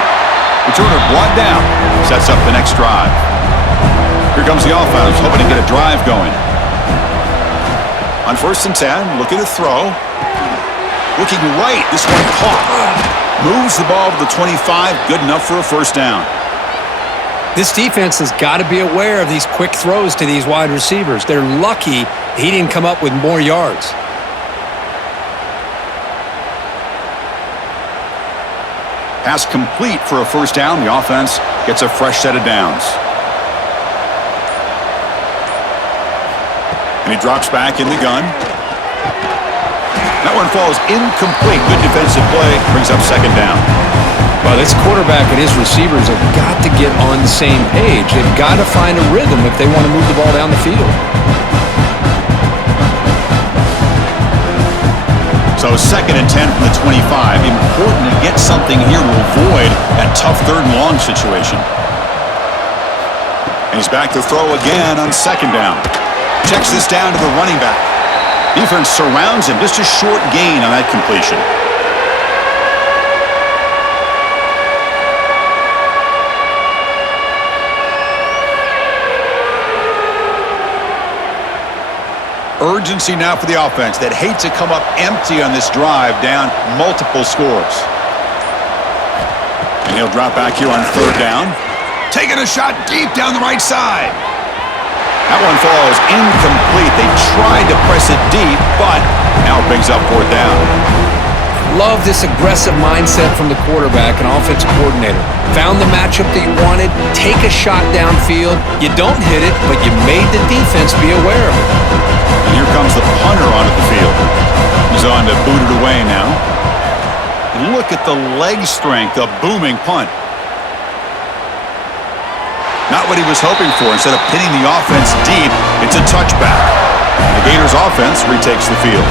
Returner brought down. Sets up the next drive. Here comes the offense, hoping to get a drive going. On 1st and 10, looking to throw. Looking right. This one caught. Moves the ball to the 25. Good enough for a 1st down. This defense has got to be aware of these quick throws to these wide receivers. They're lucky he didn't come up with more yards. Pass complete for a 1st down. The offense gets a fresh set of downs. And he drops back in the gun. That one falls incomplete. Good defensive play. Brings up second down. Well, this quarterback and his receivers have got to get on the same page. They've got to find a rhythm if they want to move the ball down the field. So 2nd and 10 from the 25. Important to get something here to avoid that tough 3rd and long situation. And he's back to throw again on 2nd down. Checks this down to the running back. Defense surrounds him. Just a short gain on that completion. Urgency now for the offense that hates to come up empty on this drive, down multiple scores. And he'll drop back here on 3rd down. Taking a shot deep down the right side. That one falls incomplete. They tried to press it deep, but now it brings up 4th down. Love this aggressive mindset from the quarterback and offensive coordinator. Found the matchup that you wanted. Take a shot downfield. You don't hit it, but you made the defense be aware of it. And here comes the punter onto the field. He's on to boot it away now. And look at the leg strength, a booming punt. Not what he was hoping for. Instead of pinning the offense deep, it's a touchback. And the Gators offense retakes the field.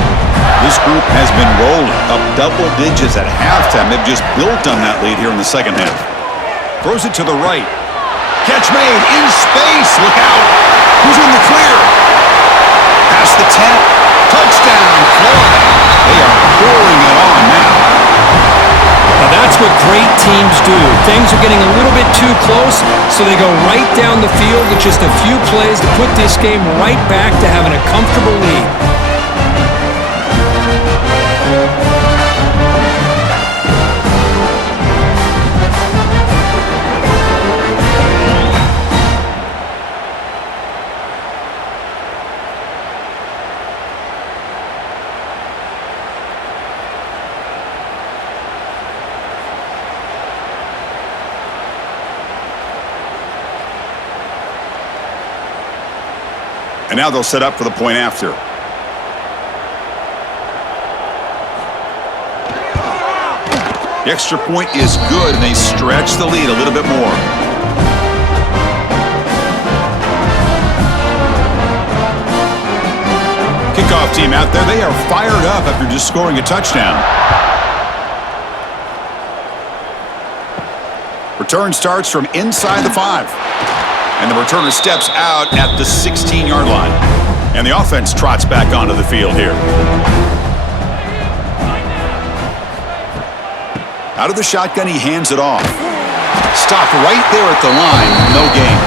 This group has been rolling up double digits at halftime. They've just built on that lead here in the 2nd half. Throws it to the right. Catch made in space. Look out. Who's in the clear? Past the 10. Touchdown, Florida. They are pouring it on now. Now that's what great teams do. Things are getting a little bit too close, so they go right down the field with just a few plays to put this game right back to having a comfortable lead. And now they'll set up for the point after. The extra point is good, and they stretch the lead a little bit more. Kickoff team out there. They are fired up after just scoring a touchdown. Return starts from inside the 5. And the returner steps out at the 16-yard line. And the offense trots back onto the field here. Out of the shotgun, he hands it off. Stopped right there at the line. No gain.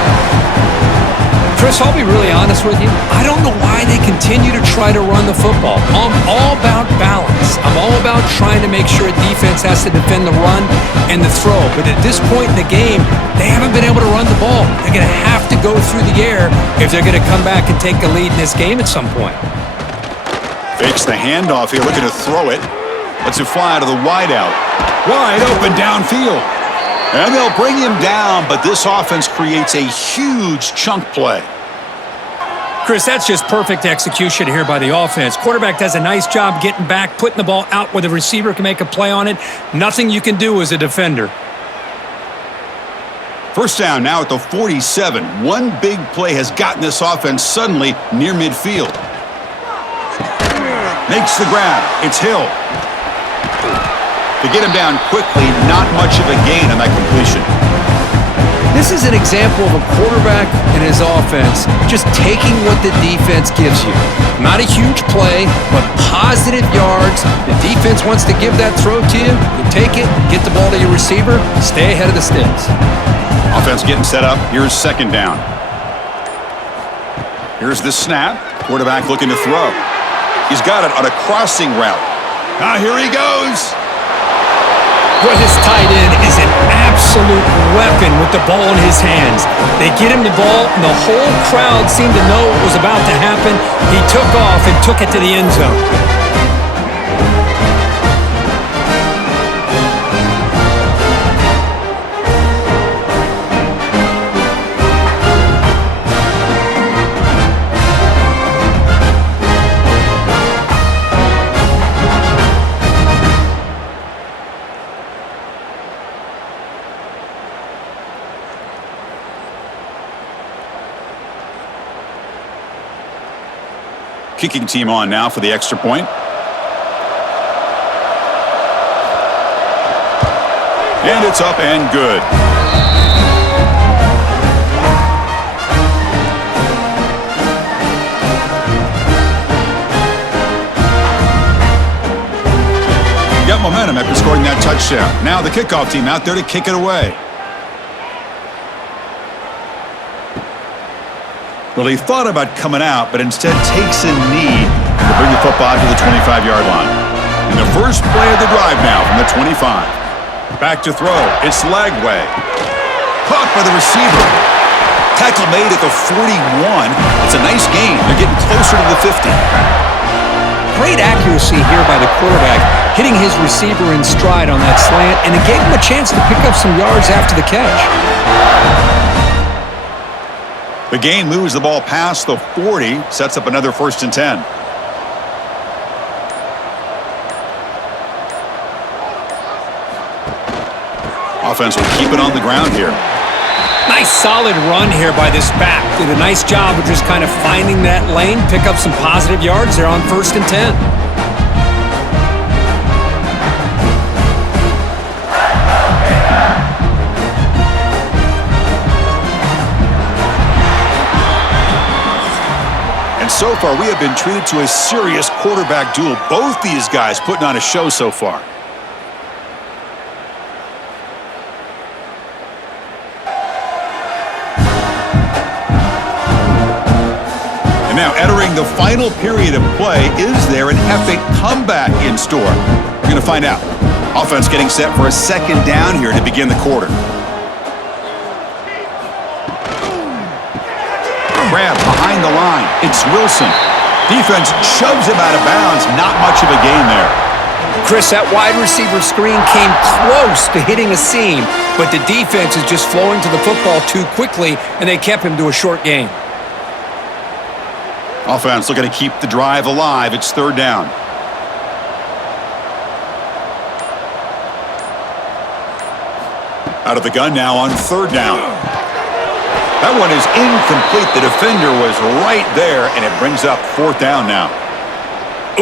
Chris, I'll be really honest with you. I don't know why they continue to try to run the football. I'm all about balance. I'm all about trying to make sure a defense has to defend the run and the throw. But at this point in the game, they haven't been able to run the ball. They're going to have to go through the air if they're going to come back and take the lead in this game at some point. Fakes the handoff here, looking to throw it. Lets it fly to the wideout. Wide open downfield. And they'll bring him down, but this offense creates a huge chunk play. Chris, that's just perfect execution here by the offense. Quarterback does a nice job getting back, putting the ball out where the receiver can make a play on it. Nothing you can do as a defender. First down now at the 47. One big play has gotten this offense suddenly near midfield. Makes the grab. It's Hill. To get him down quickly, not much of a gain on that completion. This is an example of a quarterback and his offense just taking what the defense gives you. Not a huge play, but positive yards. The defense wants to give that throw to you. You take it, get the ball to your receiver, stay ahead of the sticks. Offense getting set up. Here's 2nd down. Here's the snap. Quarterback looking to throw. He's got it on a crossing route. Now here he goes. Boy, this tight end is an absolute weapon with the ball in his hands. They get him the ball, and the whole crowd seemed to know what was about to happen. He took off and took it to the end zone. Kicking team on now for the extra point. And it's up and good. Got momentum after scoring that touchdown. Now the kickoff team out there to kick it away. Well, he thought about coming out, but instead takes a knee to bring the football to the 25-yard line. And the first play of the drive now from the 25. Back to throw. It's Lagway. Caught by the receiver. Tackle made at the 41. It's a nice gain. They're getting closer to the 50. Great accuracy here by the quarterback, hitting his receiver in stride on that slant, and it gave him a chance to pick up some yards after the catch. The gain moves the ball past the 40, sets up another 1st and 10. Offense will keep it on the ground here. Nice solid run here by this back. Did a nice job of just kind of finding that lane, pick up some positive yards there on 1st and 10. And so far, we have been treated to a serious quarterback duel. Both these guys putting on a show so far. Now, entering the final period of play, is there an epic comeback in store? We're going to find out. Offense getting set for a 2nd down here to begin the quarter. Grab behind the line. It's Wilson. Defense shoves him out of bounds. Not much of a gain there. Chris, that wide receiver screen came close to hitting a seam, but the defense is just flowing to the football too quickly, and they kept him to a short gain. Offense looking to keep the drive alive. It's 3rd down. Out of the gun now on 3rd down. That one is incomplete. The defender was right there, and it brings up 4th down now.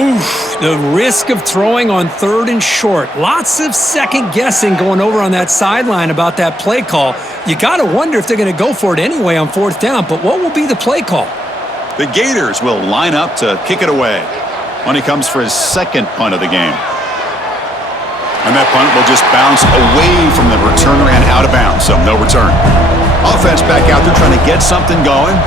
Oof, the risk of throwing on 3rd and short. Lots of second guessing going over on that sideline about that play call. You got to wonder if they're going to go for it anyway on 4th down, but what will be the play call? The Gators will line up to kick it away when he comes for his 2nd punt of the game. And that punt will just bounce away from the returner and out of bounds, so no return. Offense back out there trying to get something going.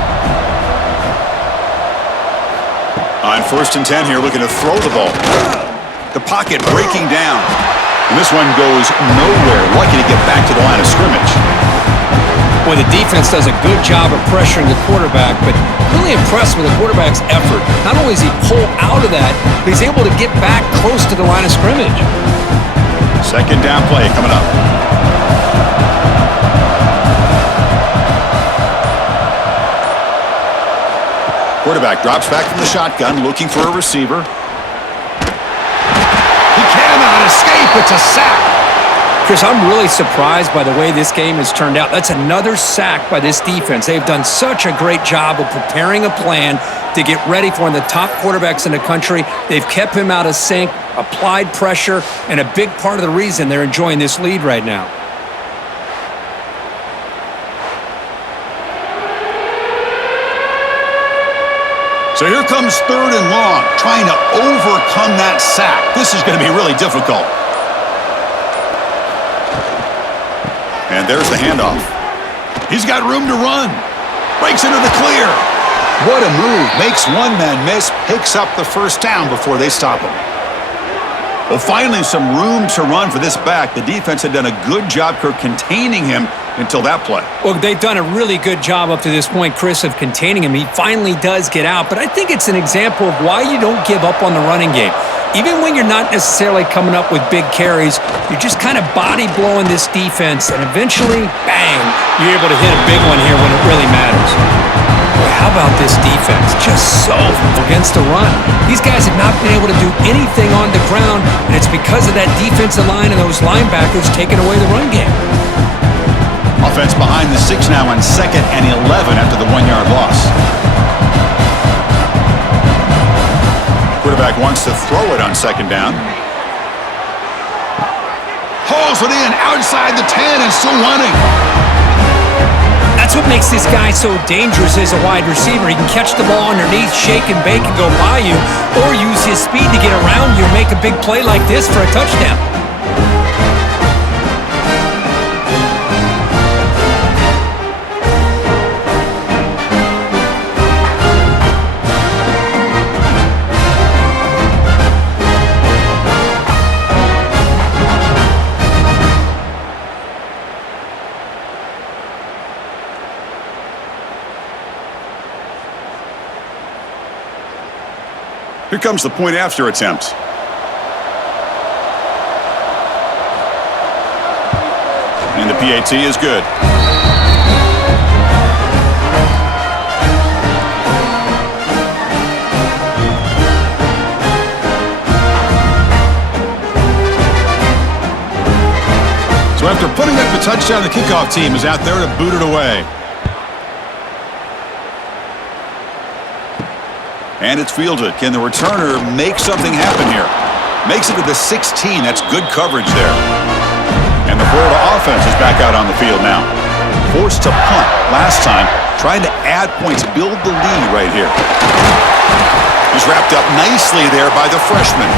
On 1st and 10 here, looking to throw the ball. The pocket breaking down. And this one goes nowhere. Lucky to get back to the line of scrimmage. Boy, the defense does a good job of pressuring the quarterback, but really impressed with the quarterback's effort. Not only does he pull out of that, but he's able to get back close to the line of scrimmage. 2nd down play coming up. Quarterback drops back from the shotgun, looking for a receiver. He cannot escape. It's a sack. Chris, I'm really surprised by the way this game has turned out. That's another sack by this defense. They've done such a great job of preparing a plan to get ready for one of the top quarterbacks in the country. They've kept him out of sync, applied pressure, and a big part of the reason they're enjoying this lead right now. So here comes 3rd and long, trying to overcome that sack. This is going to be really difficult. And there's the handoff. He's got room to run. Breaks into the clear. What a move. Makes one man miss. Picks up the 1st down before they stop him. Well, finally some room to run for this back. The defense had done a good job containing him until that play. Well, they've done a really good job up to this point, Chris, of containing him. He finally does get out, but I think it's an example of why you don't give up on the running game. Even when you're not necessarily coming up with big carries, you're just kind of body blowing this defense, and eventually, bang, you're able to hit a big one here when it really matters. Boy, how about this defense? Just so against the run. These guys have not been able to do anything on the ground, and it's because of that defensive line and those linebackers taking away the run game. Offense behind the 6 now on 2nd and 11 after the 1-yard loss. wants to throw it on second down. Hauls it in outside the 10 and still running. That's what makes this guy so dangerous as a wide receiver. He can catch the ball underneath, shake and bake and go by you, or use his speed to get around you and make a big play like this for a touchdown. Here comes the point after attempt. And the PAT is good. So after putting up a touchdown, the kickoff team is out there to boot it away. And it's fielded. Can the returner make something happen here? Makes it to the 16. That's good coverage there. And the Florida offense is back out on the field now. Forced to punt last time. Trying to add points, build the lead right here. He's wrapped up nicely there by the freshman.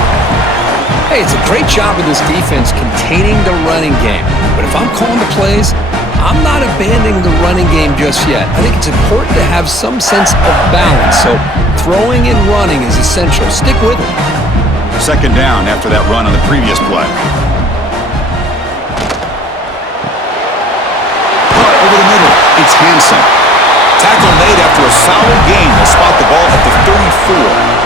Hey, it's a great job of this defense containing the running game. But if I'm calling the plays, I'm not abandoning the running game just yet. I think it's important to have some sense of balance. So throwing and running is essential. Stick with it. Second down after that run on the previous play. Cut over the middle. It's Hansen. Tackle made after a solid gain. They'll spot the ball at the 34.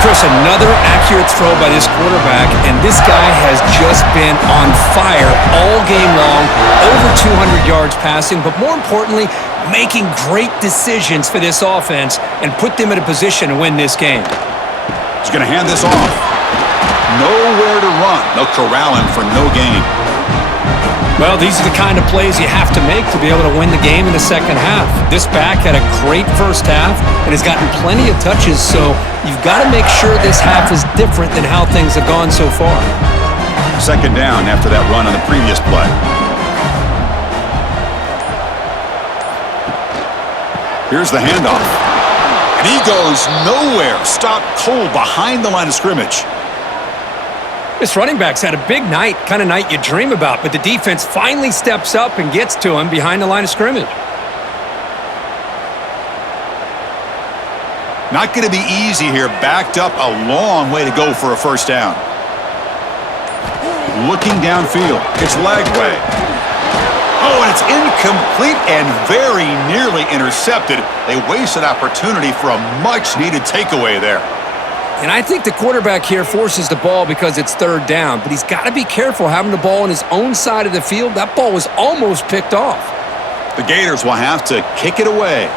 Chris, another accurate throw by this quarterback, and this guy has just been on fire all game long, over 200 yards passing, but more importantly, making great decisions for this offense and put them in a position to win this game. He's going to hand this off. Nowhere to run. They'll corral him for no gain. Well, these are the kind of plays you have to make to be able to win the game in the second half. This back had a great first half and has gotten plenty of touches, so you've got to make sure this half is different than how things have gone so far. Second down after that run on the previous play. Here's the handoff. And he goes nowhere. Stopped cold behind the line of scrimmage. This running back's had a big night, kind of night you dream about, but the defense finally steps up and gets to him behind the line of scrimmage. Not going to be easy here. Backed up a long way to go for a first down. Looking downfield. It's leg way. Oh, and it's incomplete and very nearly intercepted. They wasted opportunity for a much-needed takeaway there. And I think the quarterback here forces the ball because it's third down, but he's got to be careful having the ball on his own side of the field. That ball was almost picked off. The Gators will have to kick it away.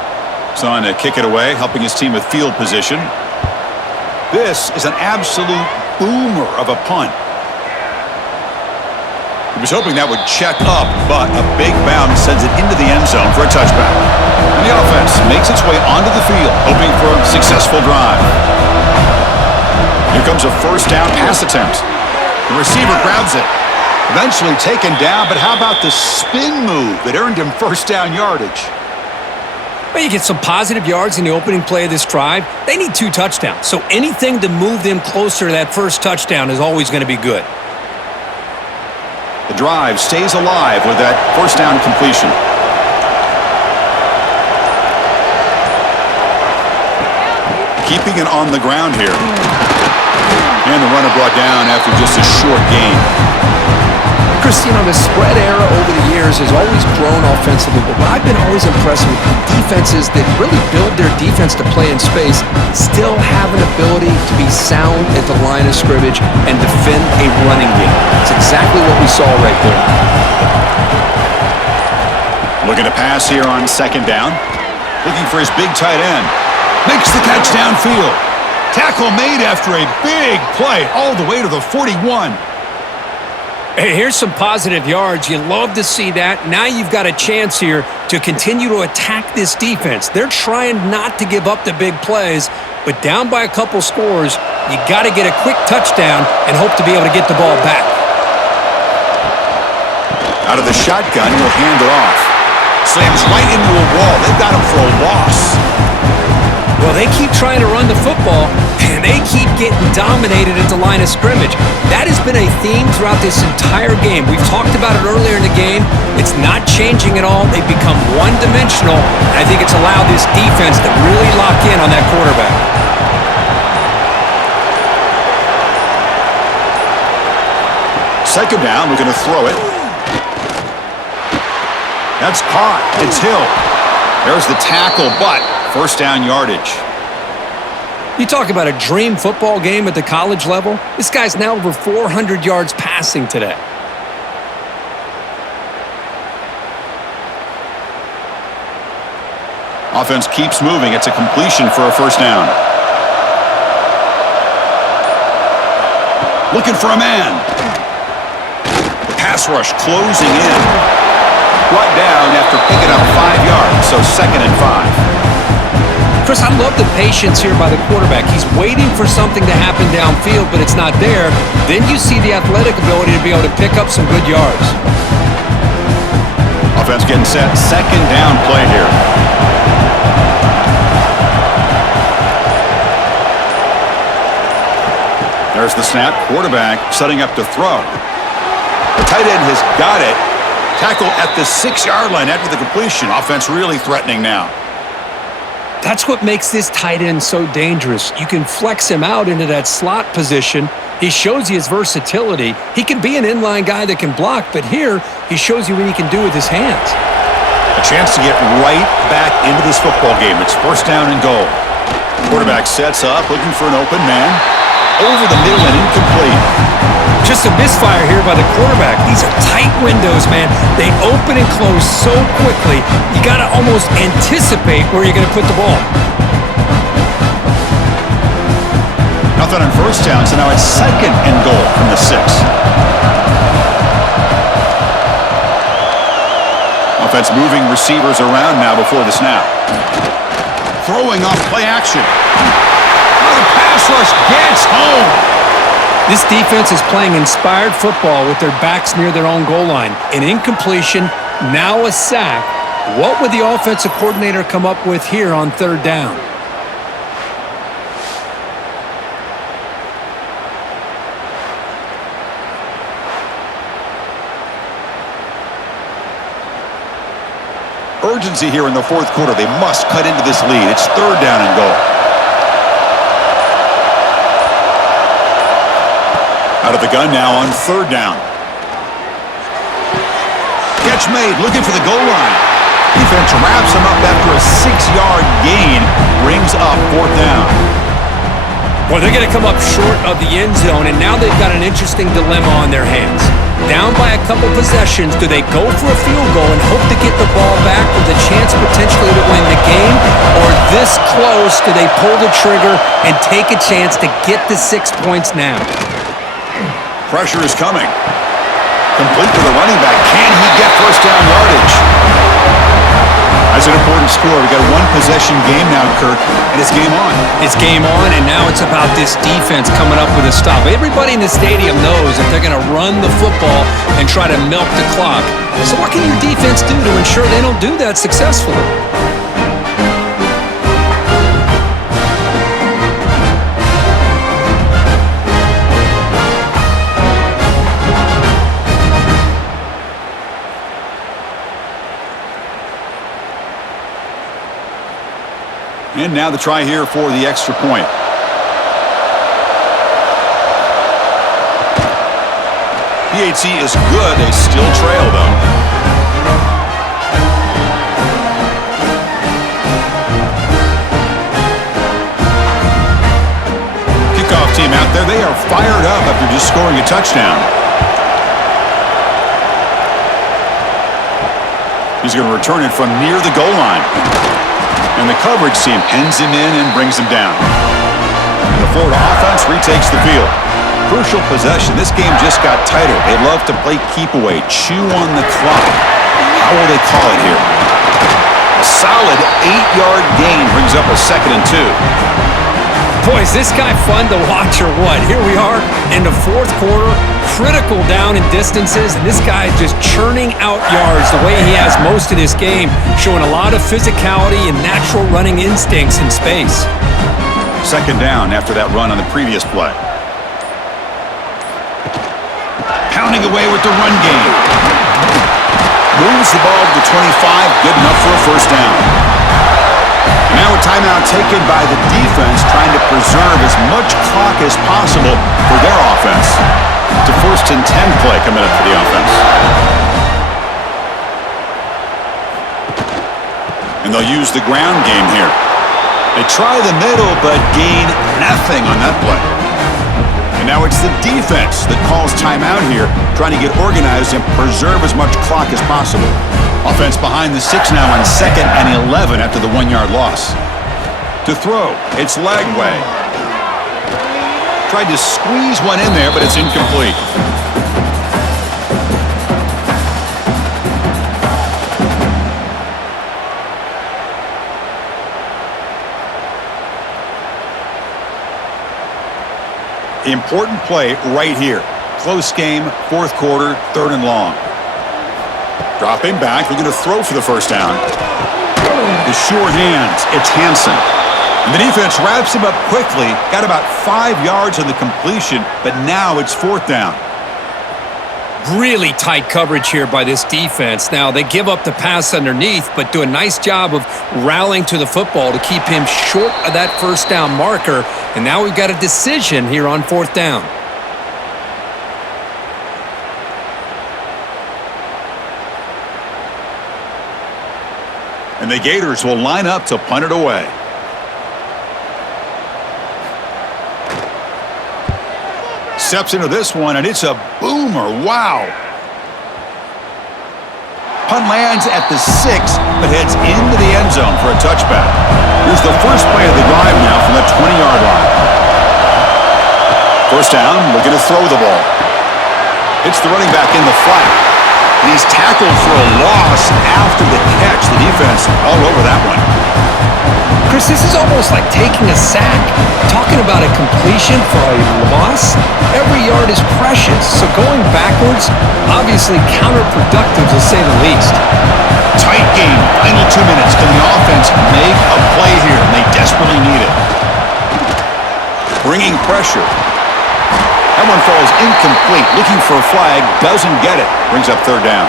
Son to kick it away, helping his team with field position. This is an absolute boomer of a punt. He was hoping that would check up, but a big bounce sends it into the end zone for a touchback. And the offense makes its way onto the field, hoping for a successful drive. Here comes a first down pass attempt. The receiver grabs it. Eventually taken down, but how about the spin move that earned him first down yardage? Well, you get some positive yards in the opening play of this drive. They need 2 touchdowns, so anything to move them closer to that first touchdown is always going to be good. The drive stays alive with that first down completion. Keeping it on the ground here. And the runner brought down after just a short gain. Chris, the spread era over the years has always grown offensively, but what I've been always impressed with the defenses that really build their defense to play in space still have an ability to be sound at the line of scrimmage and defend a running game. It's exactly what we saw right there. Looking to pass here on second down. Looking for his big tight end. Makes the catch downfield. Tackle made after a big play all the way to the 41. Hey, here's some positive yards. You love to see that. Now you've got a chance here to continue to attack this defense. They're trying not to give up the big plays, but down by a couple scores, You got to get a quick touchdown and hope to be able to get the ball back. Out of the shotgun, he'll hand it off. Slams right into a wall. They've got him for a loss. Well, they keep trying to run the football, and they keep getting dominated at the line of scrimmage. That has been a theme throughout this entire game. We've talked about it earlier in the game. It's not changing at all. They've become one-dimensional, and I think it's allowed this defense to really lock in on that quarterback. Second down, we're going to throw it. That's caught. It's Hill. There's the tackle, but first down yardage. You talk about a dream football game at the college level. This guy's now over 400 yards passing today. Offense keeps moving. It's a completion for a first down. Looking for a man. The pass rush closing in. Brought down after picking up 5 yards, so 2nd and 5. Chris, I love the patience here by the quarterback. He's waiting for something to happen downfield, but it's not there. Then you see the athletic ability to be able to pick up some good yards. Offense getting set. Second down play here. There's the snap. Quarterback setting up to throw. The tight end has got it. Tackle at the 6-yard line after the completion. Offense really threatening now. That's what makes this tight end so dangerous. You can flex him out into that slot position. He shows you his versatility. He can be an inline guy that can block, but here he shows you what he can do with his hands. A chance to get right back into this football game. It's first down and goal. Quarterback sets up, looking for an open man. Over the middle and incomplete. Just a misfire here by the quarterback. These are tight windows, man. They open and close so quickly, you got to almost anticipate where you're going to put the ball. Nothing on first down, so now it's 2nd and goal from the 6. Offense moving receivers around now before the snap. Throwing off play action. Oh, the pass rush gets home. This defense is playing inspired football with their backs near their own goal line. An incompletion, now a sack. What would the offensive coordinator come up with here on third down? Urgency here in the fourth quarter. They must cut into this lead. It's third down and goal. Out of the gun now on third down. Catch made, looking for the goal line. Defense wraps him up after a 6-yard gain. Brings up fourth down. Well, they're going to come up short of the end zone, and now they've got an interesting dilemma on their hands. Down by a couple possessions, do they go for a field goal and hope to get the ball back with a chance potentially to win the game? Or this close, do they pull the trigger and take a chance to get the 6 points now? Pressure is coming. Complete to the running back. Can he get first down yardage? That's an important score. We've got a one-possession game now, Kirk, and it's game on. It's game on, and now it's about this defense coming up with a stop. Everybody in the stadium knows that they're going to run the football and try to milk the clock. So what can your defense do to ensure they don't do that successfully? And now the try here for the extra point. PAT is good. They still trail, though. Kickoff team out there. They are fired up after just scoring a touchdown. He's going to return it from near the goal line. And the coverage team pens him in and brings him down. And the Florida offense retakes the field. Crucial possession. This game just got tighter. They love to play keep away, chew on the clock. How will they call it here? A solid 8-yard gain brings up a 2nd and 2. Boy, is this guy fun to watch or what? Here we are in the fourth quarter, critical down in distances, and this guy just churning out yards the way he has most of this game, showing a lot of physicality and natural running instincts in space. Second down after that run on the previous play. Pounding away with the run game. Moves the ball to the 25, good enough for a first down. Now a timeout taken by the defense, trying to preserve as much clock as possible for their offense. It's a 1st and 10 play coming up for the offense. And they'll use the ground game here. They try the middle, but gain nothing on that play. And now it's the defense that calls timeout here, trying to get organized and preserve as much clock as possible. Offense behind the 6 now on 2nd and 11 after the 1-yard loss. To throw, it's Lagway. Tried to squeeze one in there, but it's incomplete. Important play right here. Close game, 4th quarter, 3rd and long. Dropping back, looking to throw for the first down. The sure hands, it's Hansen. And the defense wraps him up quickly. Got about 5 yards on the completion, but now it's 4th down. Really tight coverage here by this defense. Now, they give up the pass underneath, but do a nice job of rallying to the football to keep him short of that first down marker. And now we've got a decision here on 4th down. And the Gators will line up to punt it away. Steps into this one, and it's a boomer. Wow. Punt lands at the 6, but heads into the end zone for a touchback. Here's the first play of the drive now from the 20-yard line. First down, looking to throw the ball. It's the running back in the flat. And he's tackled for a loss after the catch. The defense all over that one. Chris, this is almost like taking a sack. Talking about a completion for a loss, every yard is precious. So going backwards, obviously counterproductive to say the least. Tight game, final 2 minutes. Can the offense make a play here? And they desperately need it. Bringing pressure. That one falls incomplete. Looking for a flag, doesn't get it. Brings up 3rd down.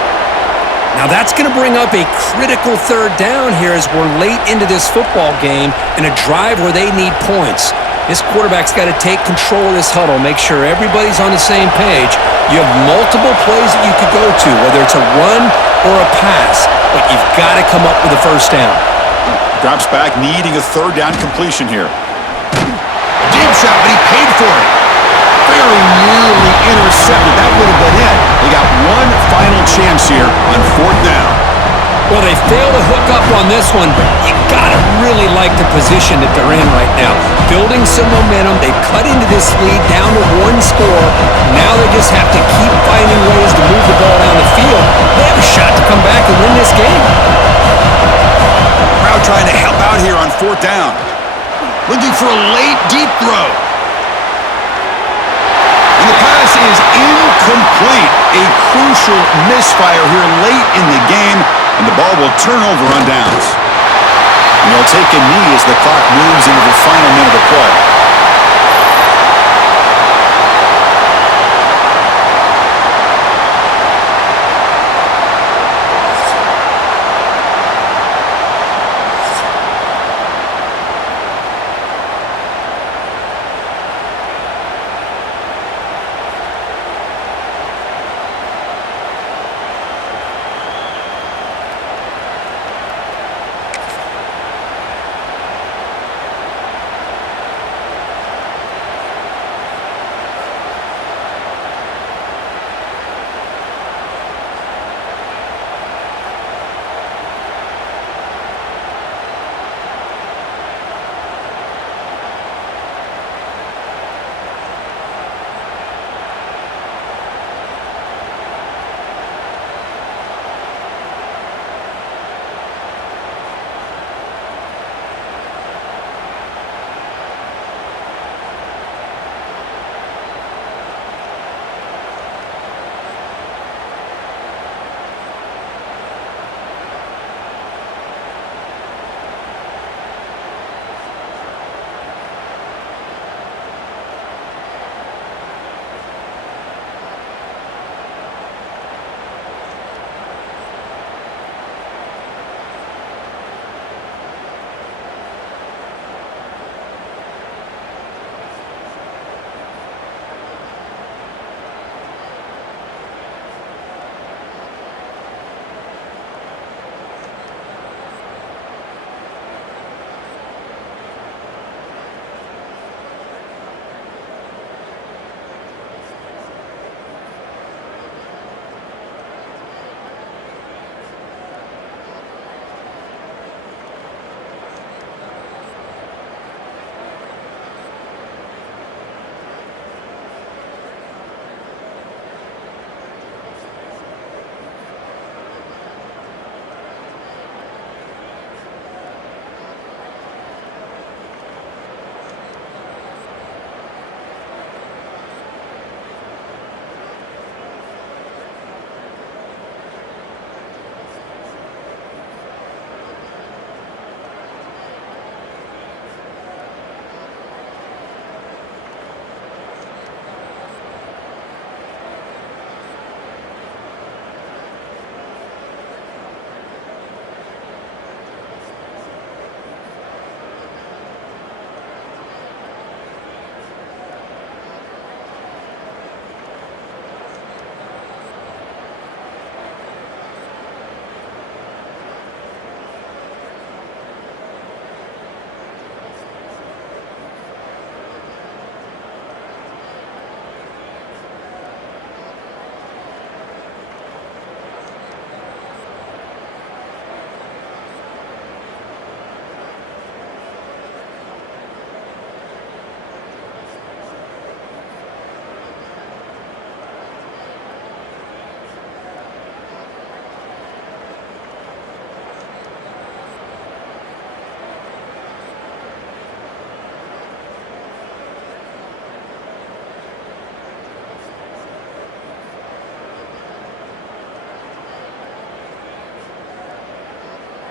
Now that's going to bring up a critical 3rd down here as we're late into this football game in a drive where they need points. This quarterback's got to take control of this huddle, make sure everybody's on the same page. You have multiple plays that you could go to, whether it's a run or a pass, but you've got to come up with a first down. Drops back, needing a 3rd down completion here. A deep shot, but he paid for it. Very nearly intercepted. That would have been it. They got one final chance here on 4th down. Well, they failed to hook up on this one, but you gotta really like the position that they're in right now. Building some momentum. They cut into this lead down to 1 score. Now they just have to keep finding ways to move the ball down the field. They have a shot to come back and win this game. Crowd trying to help out here on 4th down. Looking for a late, deep throw. And the pass is incomplete. A crucial misfire here late in the game, and the ball will turn over on downs. And they'll take a knee as the clock moves into the final minute of play.